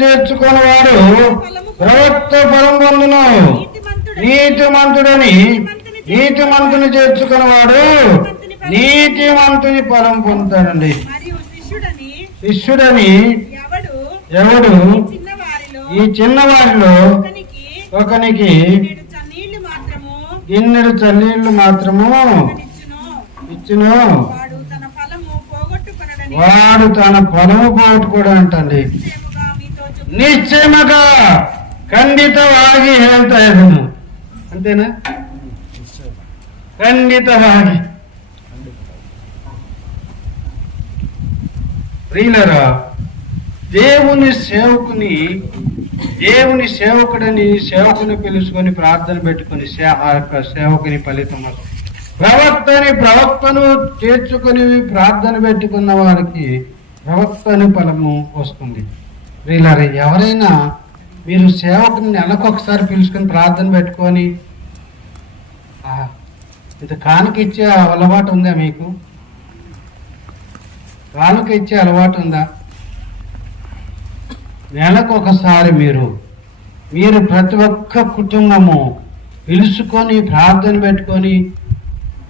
చేర్చుకొని వాడు ప్రవక్త ఫలం పొందును. నీతిమంతుని చేర్చుకుని వాడు నీతిమంతుని ఫలం పొందుతాడండి. శిష్యుడని ఎవడు ఈ చిన్నవారిలో ఒకనికి గిన్నెడు చన్నీళ్లు మాత్రము ఇచ్చును, వాడు తన ఫలము పోగొట్టుకోవడం అంటండి. నిశ్చయముగా ఖండితವಾಗಿ ಹೇಳ್ತಾ ಇದ್ದನು. అంతేనా? ఖండితವಾಗಿ. ప్రియులారా, దేవుని సేవకుడని సేవకుని పిలుచుకొని ప్రార్థన పెట్టుకొని సేవకుని ఫలితం. ప్రవక్తను చేర్చుకొని ప్రార్థన పెట్టుకున్న వారికి ప్రవక్తని ఫలము వస్తుంది. ప్రియులారా, ఎవరైనా మీరు సేవకుని నెలకొకసారి పిలుచుకొని ప్రార్థన పెట్టుకొని ఇంత కానుక ఇచ్చే అలవాటు ఉందా? మీకు కానుక ఇచ్చే అలవాటు ఉందా? నెలకొకసారి మీరు ప్రతి ఒక్క కుటుంబము పిలుచుకొని ప్రార్థన పెట్టుకొని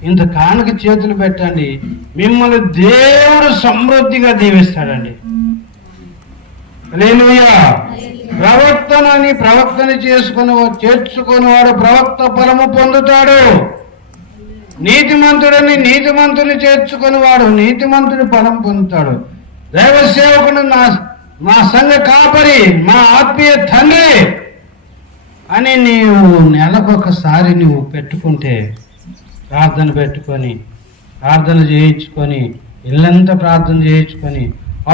ఇంత కానుక చేతులు పెట్టండి. మిమ్మల్ని దేవుడు సమృద్ధిగా దీవిస్తాడండి. హల్లెలూయా. ప్రవక్తని చేర్చుకొని వాడు ప్రవక్త ఫలము పొందుతాడు. నీతిమంతుని చేర్చుకొని వాడు నీతిమంతుని ఫలం పొందుతాడు. దైవ సేవకుడు నా సంఘ కాపరి, మా ఆత్మీయ తండ్రి అని నీవు నెలకొకసారి నువ్వు పెట్టుకుంటే, ప్రార్థన పెట్టుకొని, ప్రార్థన చేయించుకొని, ఇల్లంతా ప్రార్థన చేయించుకొని,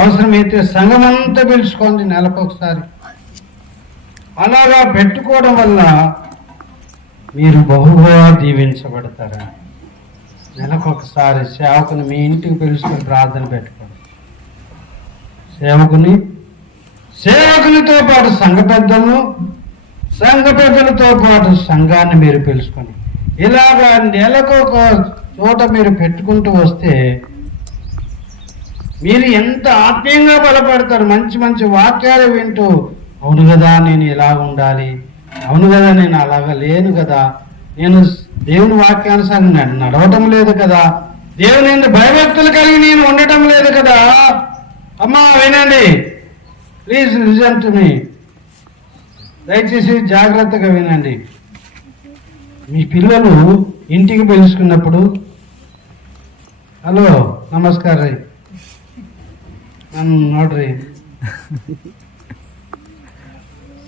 అవసరమైతే సంఘమంతా పిలుచుకోండి నెలకొకసారి. అలాగా పెట్టుకోవడం వల్ల మీరు బహుగా దీవించబడతారా. నెలకొకసారి సేవకుని మీ ఇంటికి పిలుచుకొని ప్రార్థన పెట్టుకోండి. సేవకునితో పాటు సంఘ పెద్దలతో పాటు సంఘాన్ని మీరు పిలుచుకొని, ఇలాగా నెలకు ఒక చోట మీరు పెట్టుకుంటూ వస్తే మీరు ఎంత ఆత్మీయంగా బలపడతారు. మంచి మంచి వాక్యాలు వింటూ, అవును కదా నేను ఇలా ఉండాలి, అవును కదా నేను అలాగా లేను కదా, నేను దేవుని వాక్యానుసారంగా నడవటం లేదు కదా, దేవుని భయభక్తులు కలిగి నేను ఉండటం లేదు కదా. అమ్మా వినండి, ప్లీజ్ లిజన్ టు మీ. దయచేసి జాగ్రత్తగా వినండి. మీ పిల్లలు ఇంటికి పిలుచుకున్నప్పుడు, హలో నమస్కారం ರೀ, నన్ను నోడ్ರಿ.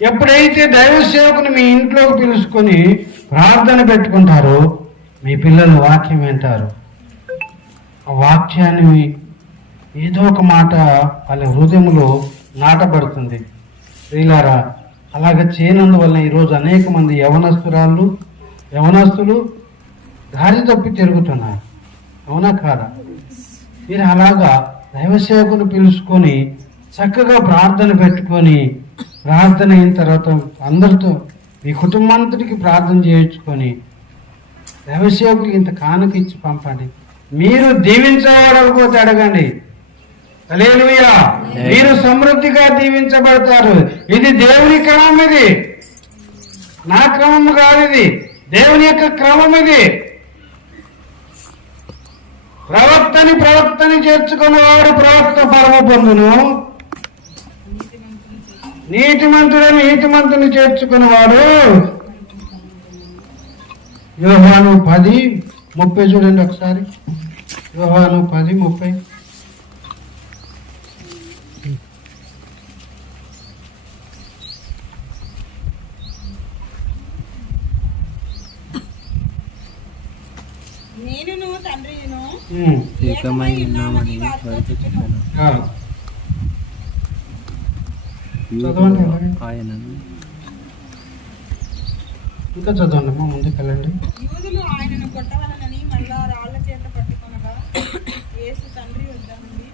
ఎప్పుడైతే దైవ సేవకుని మీ ఇంట్లోకి పిలుచుకొని ప్రార్థన పెట్టుకుంటారో మీ పిల్లలు వాక్యం వింటారు. ఆ వాక్యాన్ని ఏదో ఒక మాట వాళ్ళ హృదయంలో నాటబడుతుంది. ప్రియులారా, అలాగ చేయనందువల్ల ఈరోజు అనేక మంది యవనస్తులు దారి తప్పి తిరుగుతున్నారు. అవునా కాదా? మీరు అలాగా దైవ సేవకుని పిలుచుకొని చక్కగా ప్రార్థన పెట్టుకొని, ప్రార్థన అయిన తర్వాత అందరితో మీ కుటుంబాంతటికి ప్రార్థన చేయించుకొని దైవ సేవకులకి ఇంత కానుక ఇచ్చి పంపండి. మీరు దీవించబడకపోతే అడగండి. హల్లెలూయా. మీరు సమృద్ధిగా దీవించబడతారు. ఇది దేవుని క్రమం, ఇది నా క్రమం కాదు, ఇది దేవుని యొక్క క్రమం. ఇది ప్రవక్తని చేర్చుకుని వాడు ప్రవక్త పరమ పొందును, నీతిమంతుని చేర్చుకుని వాడు. యోహాను 10:30 చూడండి ఒకసారి. యోహాను 10:30. నేనును తండ్రియును ఏకమై ఉన్నామని వారితో చెప్పాను. ఆయనను ఇంకా చదవండి అమ్మా, ముందుకు వెళ్ళండి. యూదులు ఆయనను కొట్టవలనని మళ్ళా రాళ్ల చేత పట్టుకొనగా యేసు తండ్రి వద్ద నుండి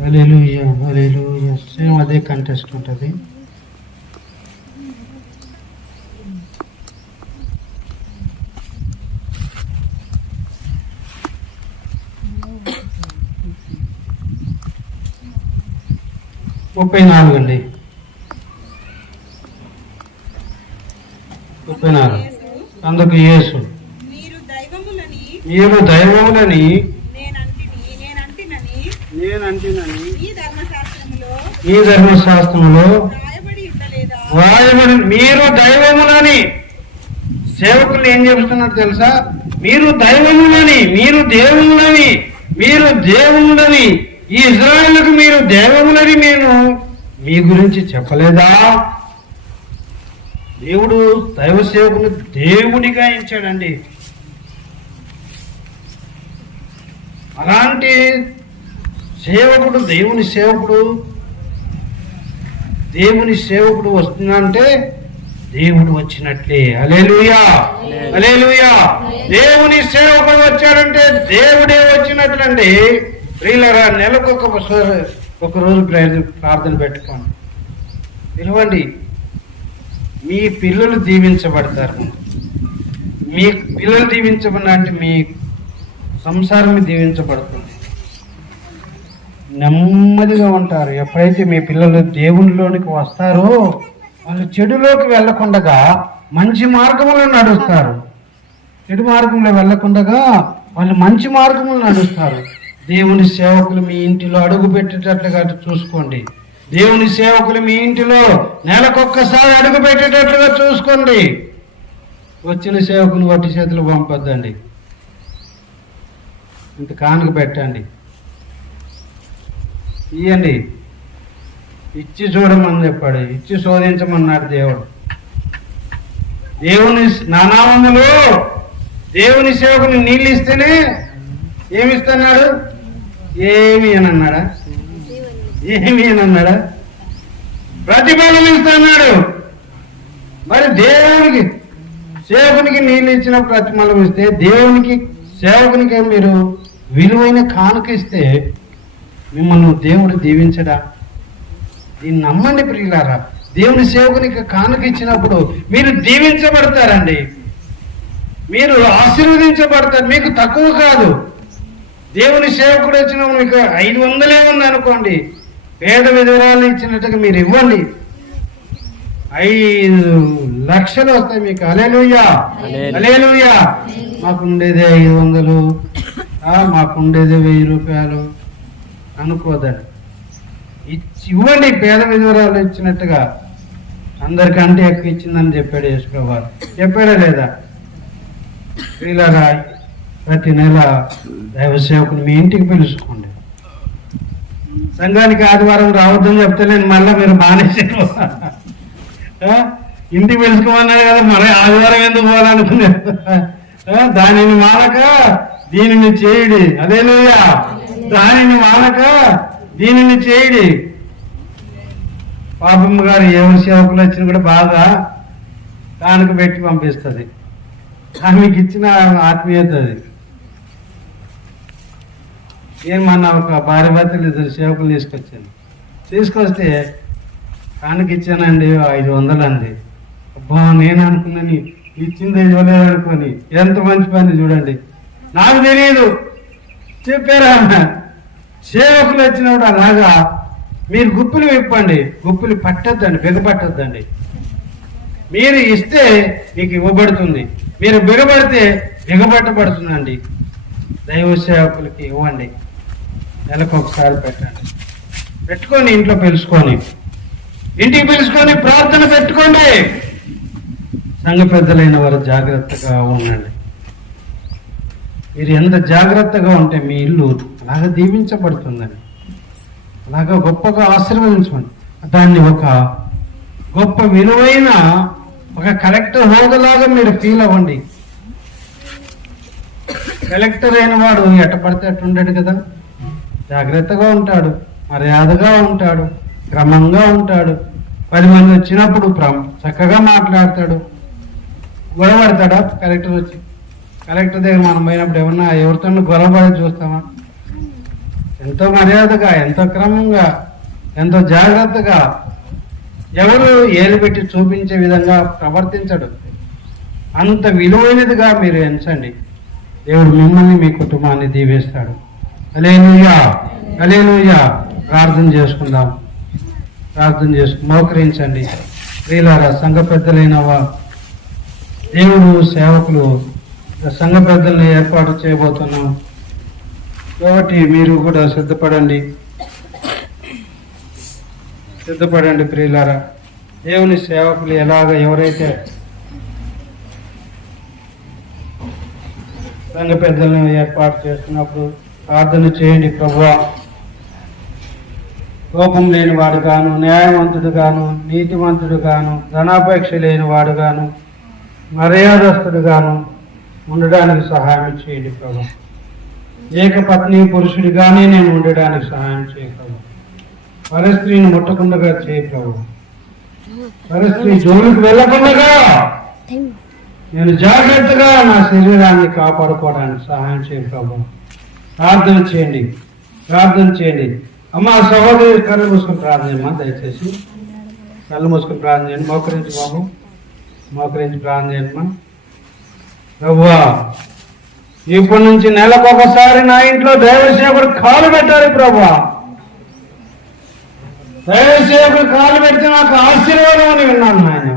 హల్లెలూయా. సేమ్ అదే కంటెస్ట్ ఉంటుంది. ముప్పై 34 అండి. 34. అందుకు యేసు, మీరు దైవములని నేనంటినని ఈ ధర్మశాస్త్రములో రాయబడి ఉండలేదా? వాయబడి. మీరు దైవములని, సేవకులు ఏం చెప్తున్నారు తెలుసా? మీరు దైవములని, మీరు దేవుములని, ఈ ఇజ్రాయేలుకు మీరు దైవములని నేను మీ గురించి చెప్పలేదా? దేవుడు దైవ సేవకుని దేవుడిగా ఇచ్చాడండి. అలాంటి సేవకుడు, దేవుని సేవకుడు వస్తుందంటే దేవుడు వచ్చినట్లే. హల్లెలూయా. దేవుని సేవకుడు వచ్చాడంటే దేవుడే వచ్చినట్లండి. ప్రియులారా, నెలకు ఒక రోజు ప్రార్థన పెట్టుకోండి, పిలవండి. మీ పిల్లలు దీవించబడతారు. మీ పిల్లలు దీవించబడినంటే మీ సంసారం దీవించబడుతుంది. నెమ్మదిగా ఉంటారు. ఎప్పుడైతే మీ పిల్లలు దేవునిలోనికి వస్తారో వాళ్ళు చెడులోకి వెళ్లకుండా మంచి మార్గంలో నడుస్తారు. చెడు మార్గంలో వెళ్లకుండా వాళ్ళు మంచి మార్గంలో నడుస్తారు. దేవుని సేవకులు మీ ఇంటిలో అడుగు పెట్టేటట్లుగా చూసుకోండి. దేవుని సేవకులు మీ ఇంటిలో నెలకొక్కసారి అడుగు పెట్టేటట్లుగా చూసుకోండి. వచ్చిన సేవకుని వట్టి చేతులు పంపొద్దండి. ఇంత కానుక పెట్టండి, ఇయ్యండి. ఇచ్చి చూడమని చెప్పాడు, ఇచ్చి శోధించమన్నాడు దేవుడు. దేవుని నానామములో దేవుని సేవకుని నీళ్ళు ఇస్తేనే ఏమిస్తున్నాడు? ఏమి అని అన్నాడా? ఏమి అని అన్నాడా? ప్రతిఫలం ఇస్తున్నాడు. మరి దేవునికి సేవకునికి నీళ్ళు ఇచ్చిన ప్రతిఫలం ఇస్తే, దేవునికి సేవకునికి మీరు విలువైన కానుక ఇస్తే మిమ్మల్ని దేవుడు దీవించడా? దీన్ని నమ్మండి ప్రియులారా. దేవుని సేవకునికి కానుక ఇచ్చినప్పుడు మీరు దీవించబడతారండి, మీరు ఆశీర్వదించబడతారు. మీకు తక్కువ కాదు. దేవుని సేవకుడు వచ్చినప్పుడు మీకు 500 ఉంది అనుకోండి, పేద విధవరాలు ఇచ్చినట్టుగా మీరు ఇవ్వండి, 5 లక్షలు వస్తాయి మీకు. హల్లెలూయా, హల్లెలూయా. మాకుండేదే 500, మాకుండేదే 1000 రూపాయలు అనుకోదండి. ఇవ్వండి. పేద విధవరాలు ఇచ్చినట్టుగా అందరికంటే ఎక్కువ ఇచ్చిందని చెప్పాడు యేసుప్రభు. చెప్పాడా లేదా? ప్రియులారా, ప్రతి నెల దైవ సేవకుని మీ ఇంటికి పిలుచుకోండి. సంఘానికి ఆదివారం రావద్దని చెప్తే నేను మళ్ళీ మీరు మానేసారు. ఇంటికి పిలుచుకోమన్నారు కదా, మరి ఆదివారం ఎందుకు పోవాలనుకున్నారు? దానిని మానక దీనిని చేయడి. హల్లెలూయా. దానిని మానక దీనిని చేయడి. పాపమ్మ గారు ఎవరి సేవకులు వచ్చినా కూడా బాగా కానుక పెట్టి పంపిస్తుంది. ఆమెకి ఇచ్చిన ఆత్మీయత అది. నేను మొన్న ఒక భార్య భర్తలు 2 సేవకులు తీసుకొస్తే కానుక ఇచ్చానండి 500 అండి. అబ్బా, నేను అనుకున్నాను ఇచ్చింది ఇవ్వలేదు అనుకోని. ఎంత మంచి పని చూడండి. నాకు తెలియదు, చెప్పారా? సేవకులు వచ్చినప్పుడు అలాగా మీరు గుప్పులు విప్పండి, గుప్పులు పట్టద్దండి, బిగపట్టద్దండి. మీరు ఇస్తే మీకు ఇవ్వబడుతుంది, మీరు బిగపడితే బిగపట్టబడుతుందండి. దైవ సేవకులకి ఇవ్వండి. నెలకు ఒకసారి పెట్టండి. పెట్టుకొని ఇంట్లో పిలుచుకొని, ఇంటికి పిలుచుకొని ప్రార్థన పెట్టుకోండి. సంఘ పెద్దలైన వారు జాగ్రత్తగా ఉండండి. మీరు ఎంత జాగ్రత్తగా ఉంటే మీ ఇల్లు అలాగ దీవించబడుతుందని, అలాగా గొప్పగా ఆశీర్వదించండి. దాన్ని ఒక గొప్ప విలువైన ఒక కలెక్టర్ హోదాలాగా మీరు ఫీల్ అవ్వండి. కలెక్టర్ అయిన వాడు ఎట్ట పడితే అట్టు ఉండడు కదా. జాగ్రత్తగా ఉంటాడు, మర్యాదగా ఉంటాడు, క్రమంగా ఉంటాడు. 10 మంది వచ్చినప్పుడు చక్కగా మాట్లాడతాడు. గొడవడతాడా కలెక్టర్ వచ్చి? కలెక్టర్ దగ్గర మనం పోయినప్పుడు ఏమన్నా ఎవరితో గొడవపడి చూస్తామా? ఎంతో మర్యాదగా, ఎంతో క్రమంగా, ఎంతో జాగ్రత్తగా, ఎవరు ఏలు పెట్టి చూపించే విధంగా ప్రవర్తించడు. అంత విలువైనదిగా మీరు ఎంచండి. దేవుడు మిమ్మల్ని, మీ కుటుంబాన్ని దీవిస్తాడు. హల్లెలూయా, హల్లెలూయా. ప్రార్థన చేసుకుందాం. మోకరించండి. ప్రియులారా, సంఘ పెద్దలైన దేవుడు సేవకులు సంఘ పెద్దల్ని ఏర్పాటు చేయబోతున్నాం కాబట్టి మీరు కూడా సిద్ధపడండి. ప్రియులారా, దేవుని సేవకులు ఎవరైతే సంఘ పెద్దలను ఏర్పాటు చేస్తున్నప్పుడు ప్రార్థన చేయండి. ప్రభువా, కోపం లేని వాడు గాను, న్యాయవంతుడు గాను, నీతివంతుడు గాను, ధనాపేక్ష లేని వాడు గాను, మర్యాదస్తుడు గాను ఉండడానికి సహాయం చేయండి ప్రభు. ఏకపత్ని పురుషుడిగానే నేను ఉండడానికి సహాయం చేయ ప్రభు. పరస్త్రీని ముట్టకుండా చేయ ప్రభు. పరస్త్రీ జోలికి వెళ్ళకుండా నేను జాగ్రత్తగా నా శరీరాన్ని కాపాడుకోవడానికి సహాయం చేయ ప్రభు. ప్రార్థన చేయండి. అమ్మ, సహోదరి కళ్ళు మూసుకొని ప్రార్థన చేయమ్మా. దయచేసి కళ్ళు మూసుకొని ప్రార్థన చేయండి. మోకరించి ప్రార్థన చేయమ్మా. ప్రభువా, ఇప్పటి నుంచి నెలకు ఒకసారి నా ఇంట్లో దైవసేవకుడు కాలు పెట్టాలి ప్రభువా. దైవసేవకుడు కాలు పెడితే నాకు ఆశీర్వాదం అని విన్నాను నాయన.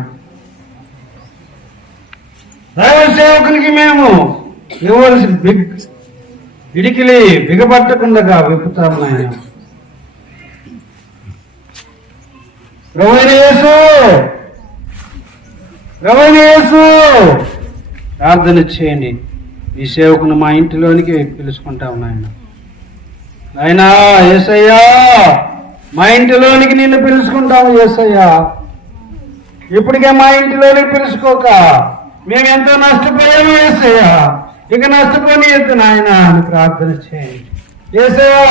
దైవసేవకునికి మేము ఇవ్వవలసిన ఇడికిలి బిగపట్టకుండా విప్పుతాము నాయన. ప్రభువైన యేసు ప్రార్థన చేయండి. ఈ సేవకును మా ఇంటిలోనికి పిలుచుకుంటాం నాయన. నాయనా యేసయ్యా, మా ఇంటిలోనికి నిన్ను పిలుచుకుంటాము యేసయ్యా. ఇప్పటికే మా ఇంటిలోనికి పిలుచుకోక మేము ఎంతో నష్టపోయాము యేసయ్యా. ఇక నష్టపోని ఎత్తు నాయన అని ప్రార్థన చేయండి. యేసయ్యా,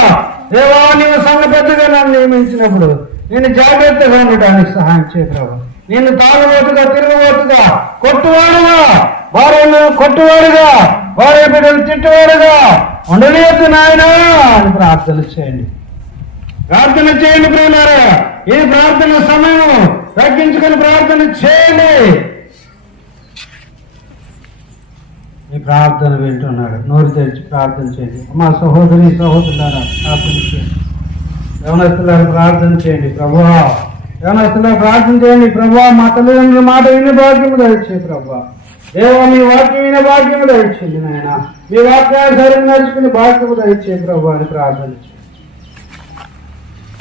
దేవా నీవు సంఘ పెద్దగా నన్ను నియమించినప్పుడు నేను జాగ్రత్తగా ఉండడానికి సహాయం చేయ ప్రభు. నేను తాగుబోతుగా, తిరుగుబోతుగా, కొట్టువాడుగా, భార్యను కొట్టువాడుగా, భార్య బిడ్డలు తిట్టువాడుగా ఉండలేదు నాయన అని ప్రార్థన చేయండి. ప్రార్థన చేయండి ప్రియులారా. ఈ ప్రార్థన సమయం తగ్గించుకొని ప్రార్థన చేయండి. ఈ ప్రార్థన వింటున్నాడు. నోరు తెరిచి ప్రార్థన చేయండి. మా సహోదరి సహోదరులారా ప్రార్థన చేయండి. యవనస్తులారా ప్రార్థన చేయండి. ప్రభువా, యవనస్తులారా ప్రార్థన చేయండి. ప్రభువా, మా తల్లిదండ్రుల మాట వినే భాగ్యము దయచేయి ప్రభువా. దేవా, మీ వాక్యం వినే భాగ్యము దయచేయండి నాయన. మీ వాక్యానుసారం నడుచుకుని భాగ్యము దయచేయి ప్రభు అని ప్రార్థన చేయండి.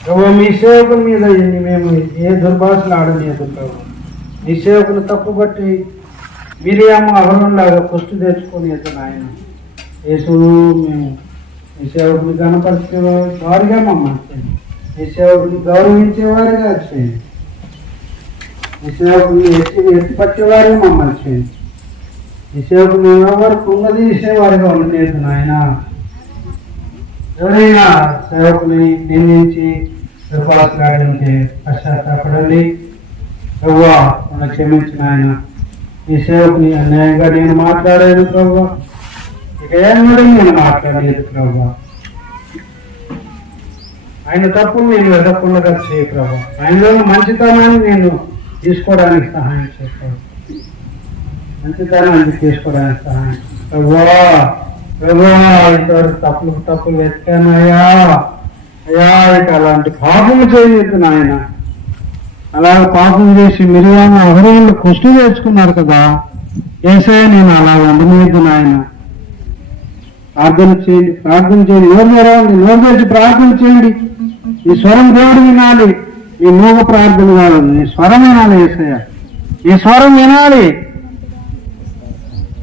ప్రభు, మీ సేవకుల మీద మేము ఏ దుర్భాషలు ఆడలేదు ప్రభు. మీ సేవకులు తప్పుబట్టి మిరియాము అహరోనులాగా పుష్టి తెచ్చుకొని నాయన యేసు, మేము మీ సేవకుని గణపరిచే వారిగా మమ్మల్ని చేయండి. మీ సేవకుని గౌరవించేవారిగా చేయండి. మీ సేవకుని ఎత్తిపట్టేవారిగా మమ్మల్ని చేయండి. ఈ సేవకుని ఎవరు కుంగదీసేవారిగా ఉండలేదు నాయన. ఎవరైనా సేవకుని నిందించి దుర్భాషలాడంటే పశ్చాత్తాపడండి. ప్రభువా, నన్ను క్షమించిన ఆయన. ఈ సేవకుని అన్యాయంగా నేను మాట్లాడలేదు ప్రభువా. ఇక ఎన్నడూ నేను మాట్లాడలేదు ప్రభువా. ఆయన తప్పులు నేను వెదకుండా చేయ ప్రభు. ఆయనలో మంచితనాన్ని నేను తీసుకోవడానికి సహాయం చేస్తాను. మంచితనాన్ని తీసుకోవడానికి సహాయం ప్రభువా. ప్రభువా, ఇంతవరకు తప్పులు వెతికానయ్యా. అయ్యా, ఇక అలాంటి పాపము చేయలేదు నాయన. అలాగ పాపం చేసి మిరియాము అహరోనులు కుష్టి తెచ్చుకున్నారు కదా యేసయ్య, నేను అలా ఉండలేదు నాయన. ప్రార్థన చేయండి, ప్రార్థన చేయండి. నోరు తెరవండి, నోరు తెరిచి ప్రార్థన చేయండి. ఈ స్వరం దేవుడు వినాలి. ఈ మూగ ప్రార్థన కాదు, ఈ స్వరం వినాలి యేసయ్య. ఈ స్వరం వినాలి,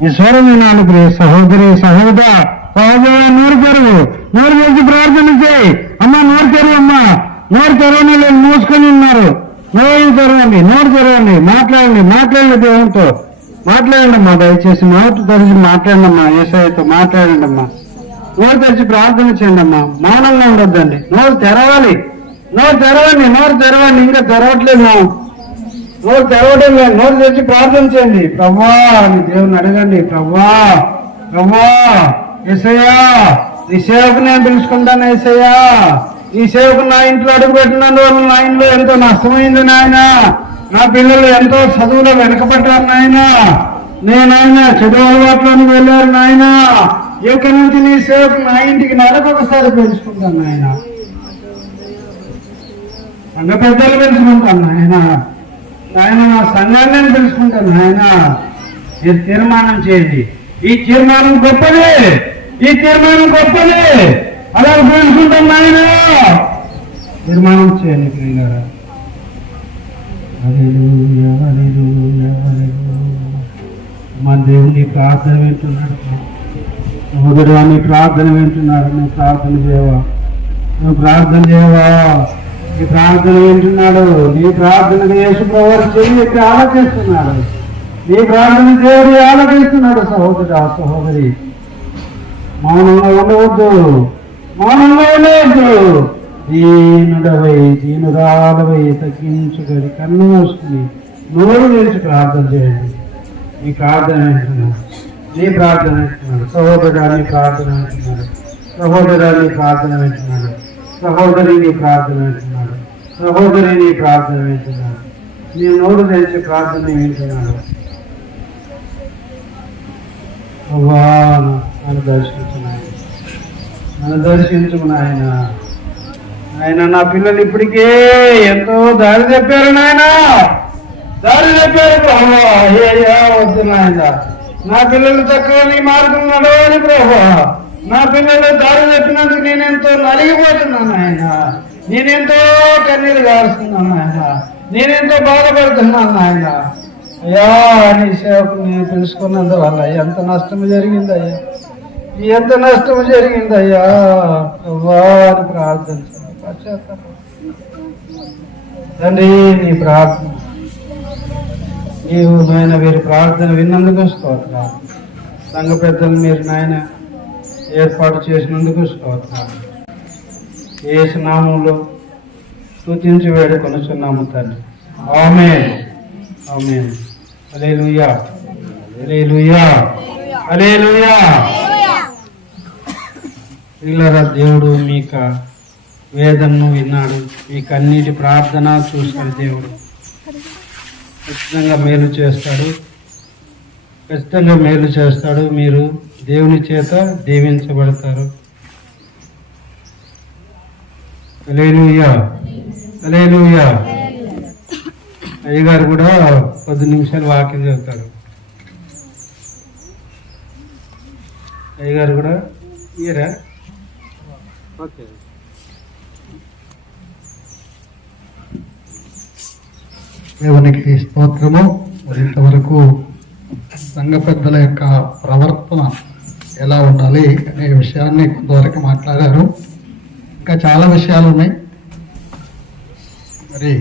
ఈ స్వరం వినాలి. ప్రియ సహోదరి సహోదర సహోదర, నోరు తెరువు, నోరు తెరిచి ప్రార్థన చేయి. అమ్మ నోరు తెరువు, అమ్మ నోరు తెరవని లేదు, మూసుకొని ఉన్నారు. నోరు తెరవండి, నోరు తెరవండి, మాట్లాడండి, మాట్లాడండి, దేవునితో మాట్లాడండి అమ్మా. దయచేసి నోరు తెరిచి మాట్లాడండి అమ్మా. యేసయ్యతో మాట్లాడండి అమ్మా. నోరు తెరిచి ప్రార్థన చేయండి అమ్మా. మౌనంగా ఉండొద్దండి. నోరు తెరవాలి, నోరు తెరవండి, నోరు తెరవండి. ఇంకా తెరవట్లేదు, నోరు తెరవడం లేదు. నోరు తెరిచి ప్రార్థన చేయండి. ప్రభువా అని దేవుని అడగండి. ప్రభువా, ప్రభువా, యేసయ్యా, ఈ సేవకు నేను పిలుచుకుంటాను యేసయ్యా. ఈ సేవకు నా ఇంట్లో అడుగు పెట్టినందువల్ల నా ఇంట్లో ఎంతో నష్టమైంది నాయన. నా పిల్లలు ఎంతో చదువులో వెనకబడ్డారు నాయన. నేనాయన చదువు అలవాట్లోకి వెళ్ళారు నాయన. ఇక్కడి నుంచి నీ సేవకు నా ఇంటికి నెలకొకసారి పెంచుకుంటాను నాయన. సంఘ పెద్దలు పెంచుకుంటాను నాయన. నాయన నా సంఘాన్ని నేను పెంచుకుంటాను నాయన. మీరు తీర్మానం చేయండి. ఈ తీర్మానం గొప్పదే, ఈ తీర్మానం గొప్పదే. అలా పెంచుకుంటాం నాయన. తీర్మానం చేయండి ప్రియులారా. హల్లెలూయా, హల్లెలూయా, హల్లెలూయా. మా దేవుని ప్రార్థన వింటున్నాడు. సహోదరు, నీ ప్రార్థన వింటున్నాడు. నువ్వు ప్రార్థన చేయవా? నువ్వు ప్రార్థన చేయవా? నీ ప్రార్థన వింటున్నాడు. నీ ప్రార్థనకు యేసు ప్రభువు చెయ్యి ఆలోచిస్తున్నాడు. నీ ప్రార్థన దేవుడు ఆలోచిస్తున్నాడు. సహోదరా, సహోదరి, మౌనంగా ఉండవద్దు, మౌనంగా ఉండవద్దు. దీనుడవై దీనురాలవై తగ్గించుకొని కన్ను మూసుకుని నోరు తెరిచి ప్రార్థన చేయండి. నీ ప్రార్థన వింటున్నాడు, నీ ప్రార్థన వింటున్నాడు. సహోదరా, నీ ప్రార్థన వింటున్నాడు. సహోదరా, నీ ప్రార్థన వింటున్నాడు. సహోదరి, నీ ప్రార్థన వింటున్నాడు. సహోదరి, నీ ప్రార్థన వింటున్నాడు. నీ నోరు తెరిచి ప్రార్థన వింటున్నాడు. నన్ను దర్శించున్నాయి, నన్ను దర్శించుకుని ఆయన నా పిల్లలు ఇప్పటికే ఎంతో దారి చెప్పారు నాయన, దారి చెప్పారు ప్రభు. వద్దు నాయన, నా పిల్లలు చక్కగా నీ మార్గం నడవాలి ప్రభు. నా పిల్లలు దారి చెప్పినందుకు నేనెంతో నలిగిపోతున్నాను ఆయన. నేనెంతో కన్నీరు గారుస్తున్నాను ఆయన. నేనెంతో బాధపడుతున్నాను ఆయన. అయ్యా నీ సేవకు నేను తెలుసుకున్నందువల్ల ఎంత నష్టం జరిగిందయ్యా, ఎంత నష్టం జరిగిందయ్యా అవ్వా అని ప్రార్థన చేయాలి. పశ్చాత్తాపం. తండ్రి నీ ప్రార్థన నీవు నాయన వీరి ప్రార్థన విన్నందుకు స్తోత్రాలు. సంఘ పెద్దలు మీరు నాయన ఏర్పాటు చేసినందుకు స్తోత్రాలు. యేసు నామములో స్తుతించి వేడుకొనుచున్నాము తండ్రి. ఆమేన్ ఆమేన్. హల్లెలూయా హల్లెలూయా హల్లెలూయా. ప్రియులారా, దేవుడు మీక వేదనను విన్నాడు, మీకు అన్నిటి ప్రార్థన చూస్తాడు. దేవుడు ఖచ్చితంగా మేలు చేస్తాడు, ఖచ్చితంగా మేలు చేస్తాడు. మీరు దేవుని చేత దీవించబడతారు. హల్లెలూయా హల్లెలూయా. అయ్యగారు కూడా 10 నిమిషాలు వాక్యం చెబుతారు. అయ్యగారు కూడా ఇయరా. ఓకే. దేవునికి స్తోత్రము. ఇంతవరకు సంఘ పెద్దల యొక్క ప్రవర్తన ఎలా ఉండాలి అనే విషయాన్ని కొంతవరకు మాట్లాడారు. ఇంకా చాలా విషయాలు ఉన్నాయి. మరి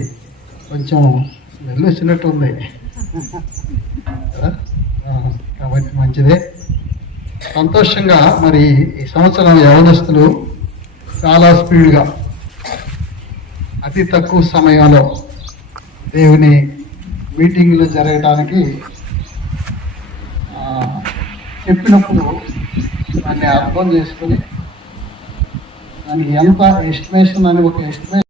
కొంచెం స్మెల్ వచ్చినట్టు ఉంది కదా? కాబట్టి మంచిదే, సంతోషంగా. మరి ఈ సంవత్సరం యవనస్తులు చాలా స్పీడ్గా అతి తక్కువ సమయంలో దేవుని మీటింగ్లు జరగడానికి చెప్పినప్పుడు దాన్ని అర్థం చేసుకొని దానికి ఎంత ఎస్టిమేషన్ అని ఒక ఎస్టిమేషన్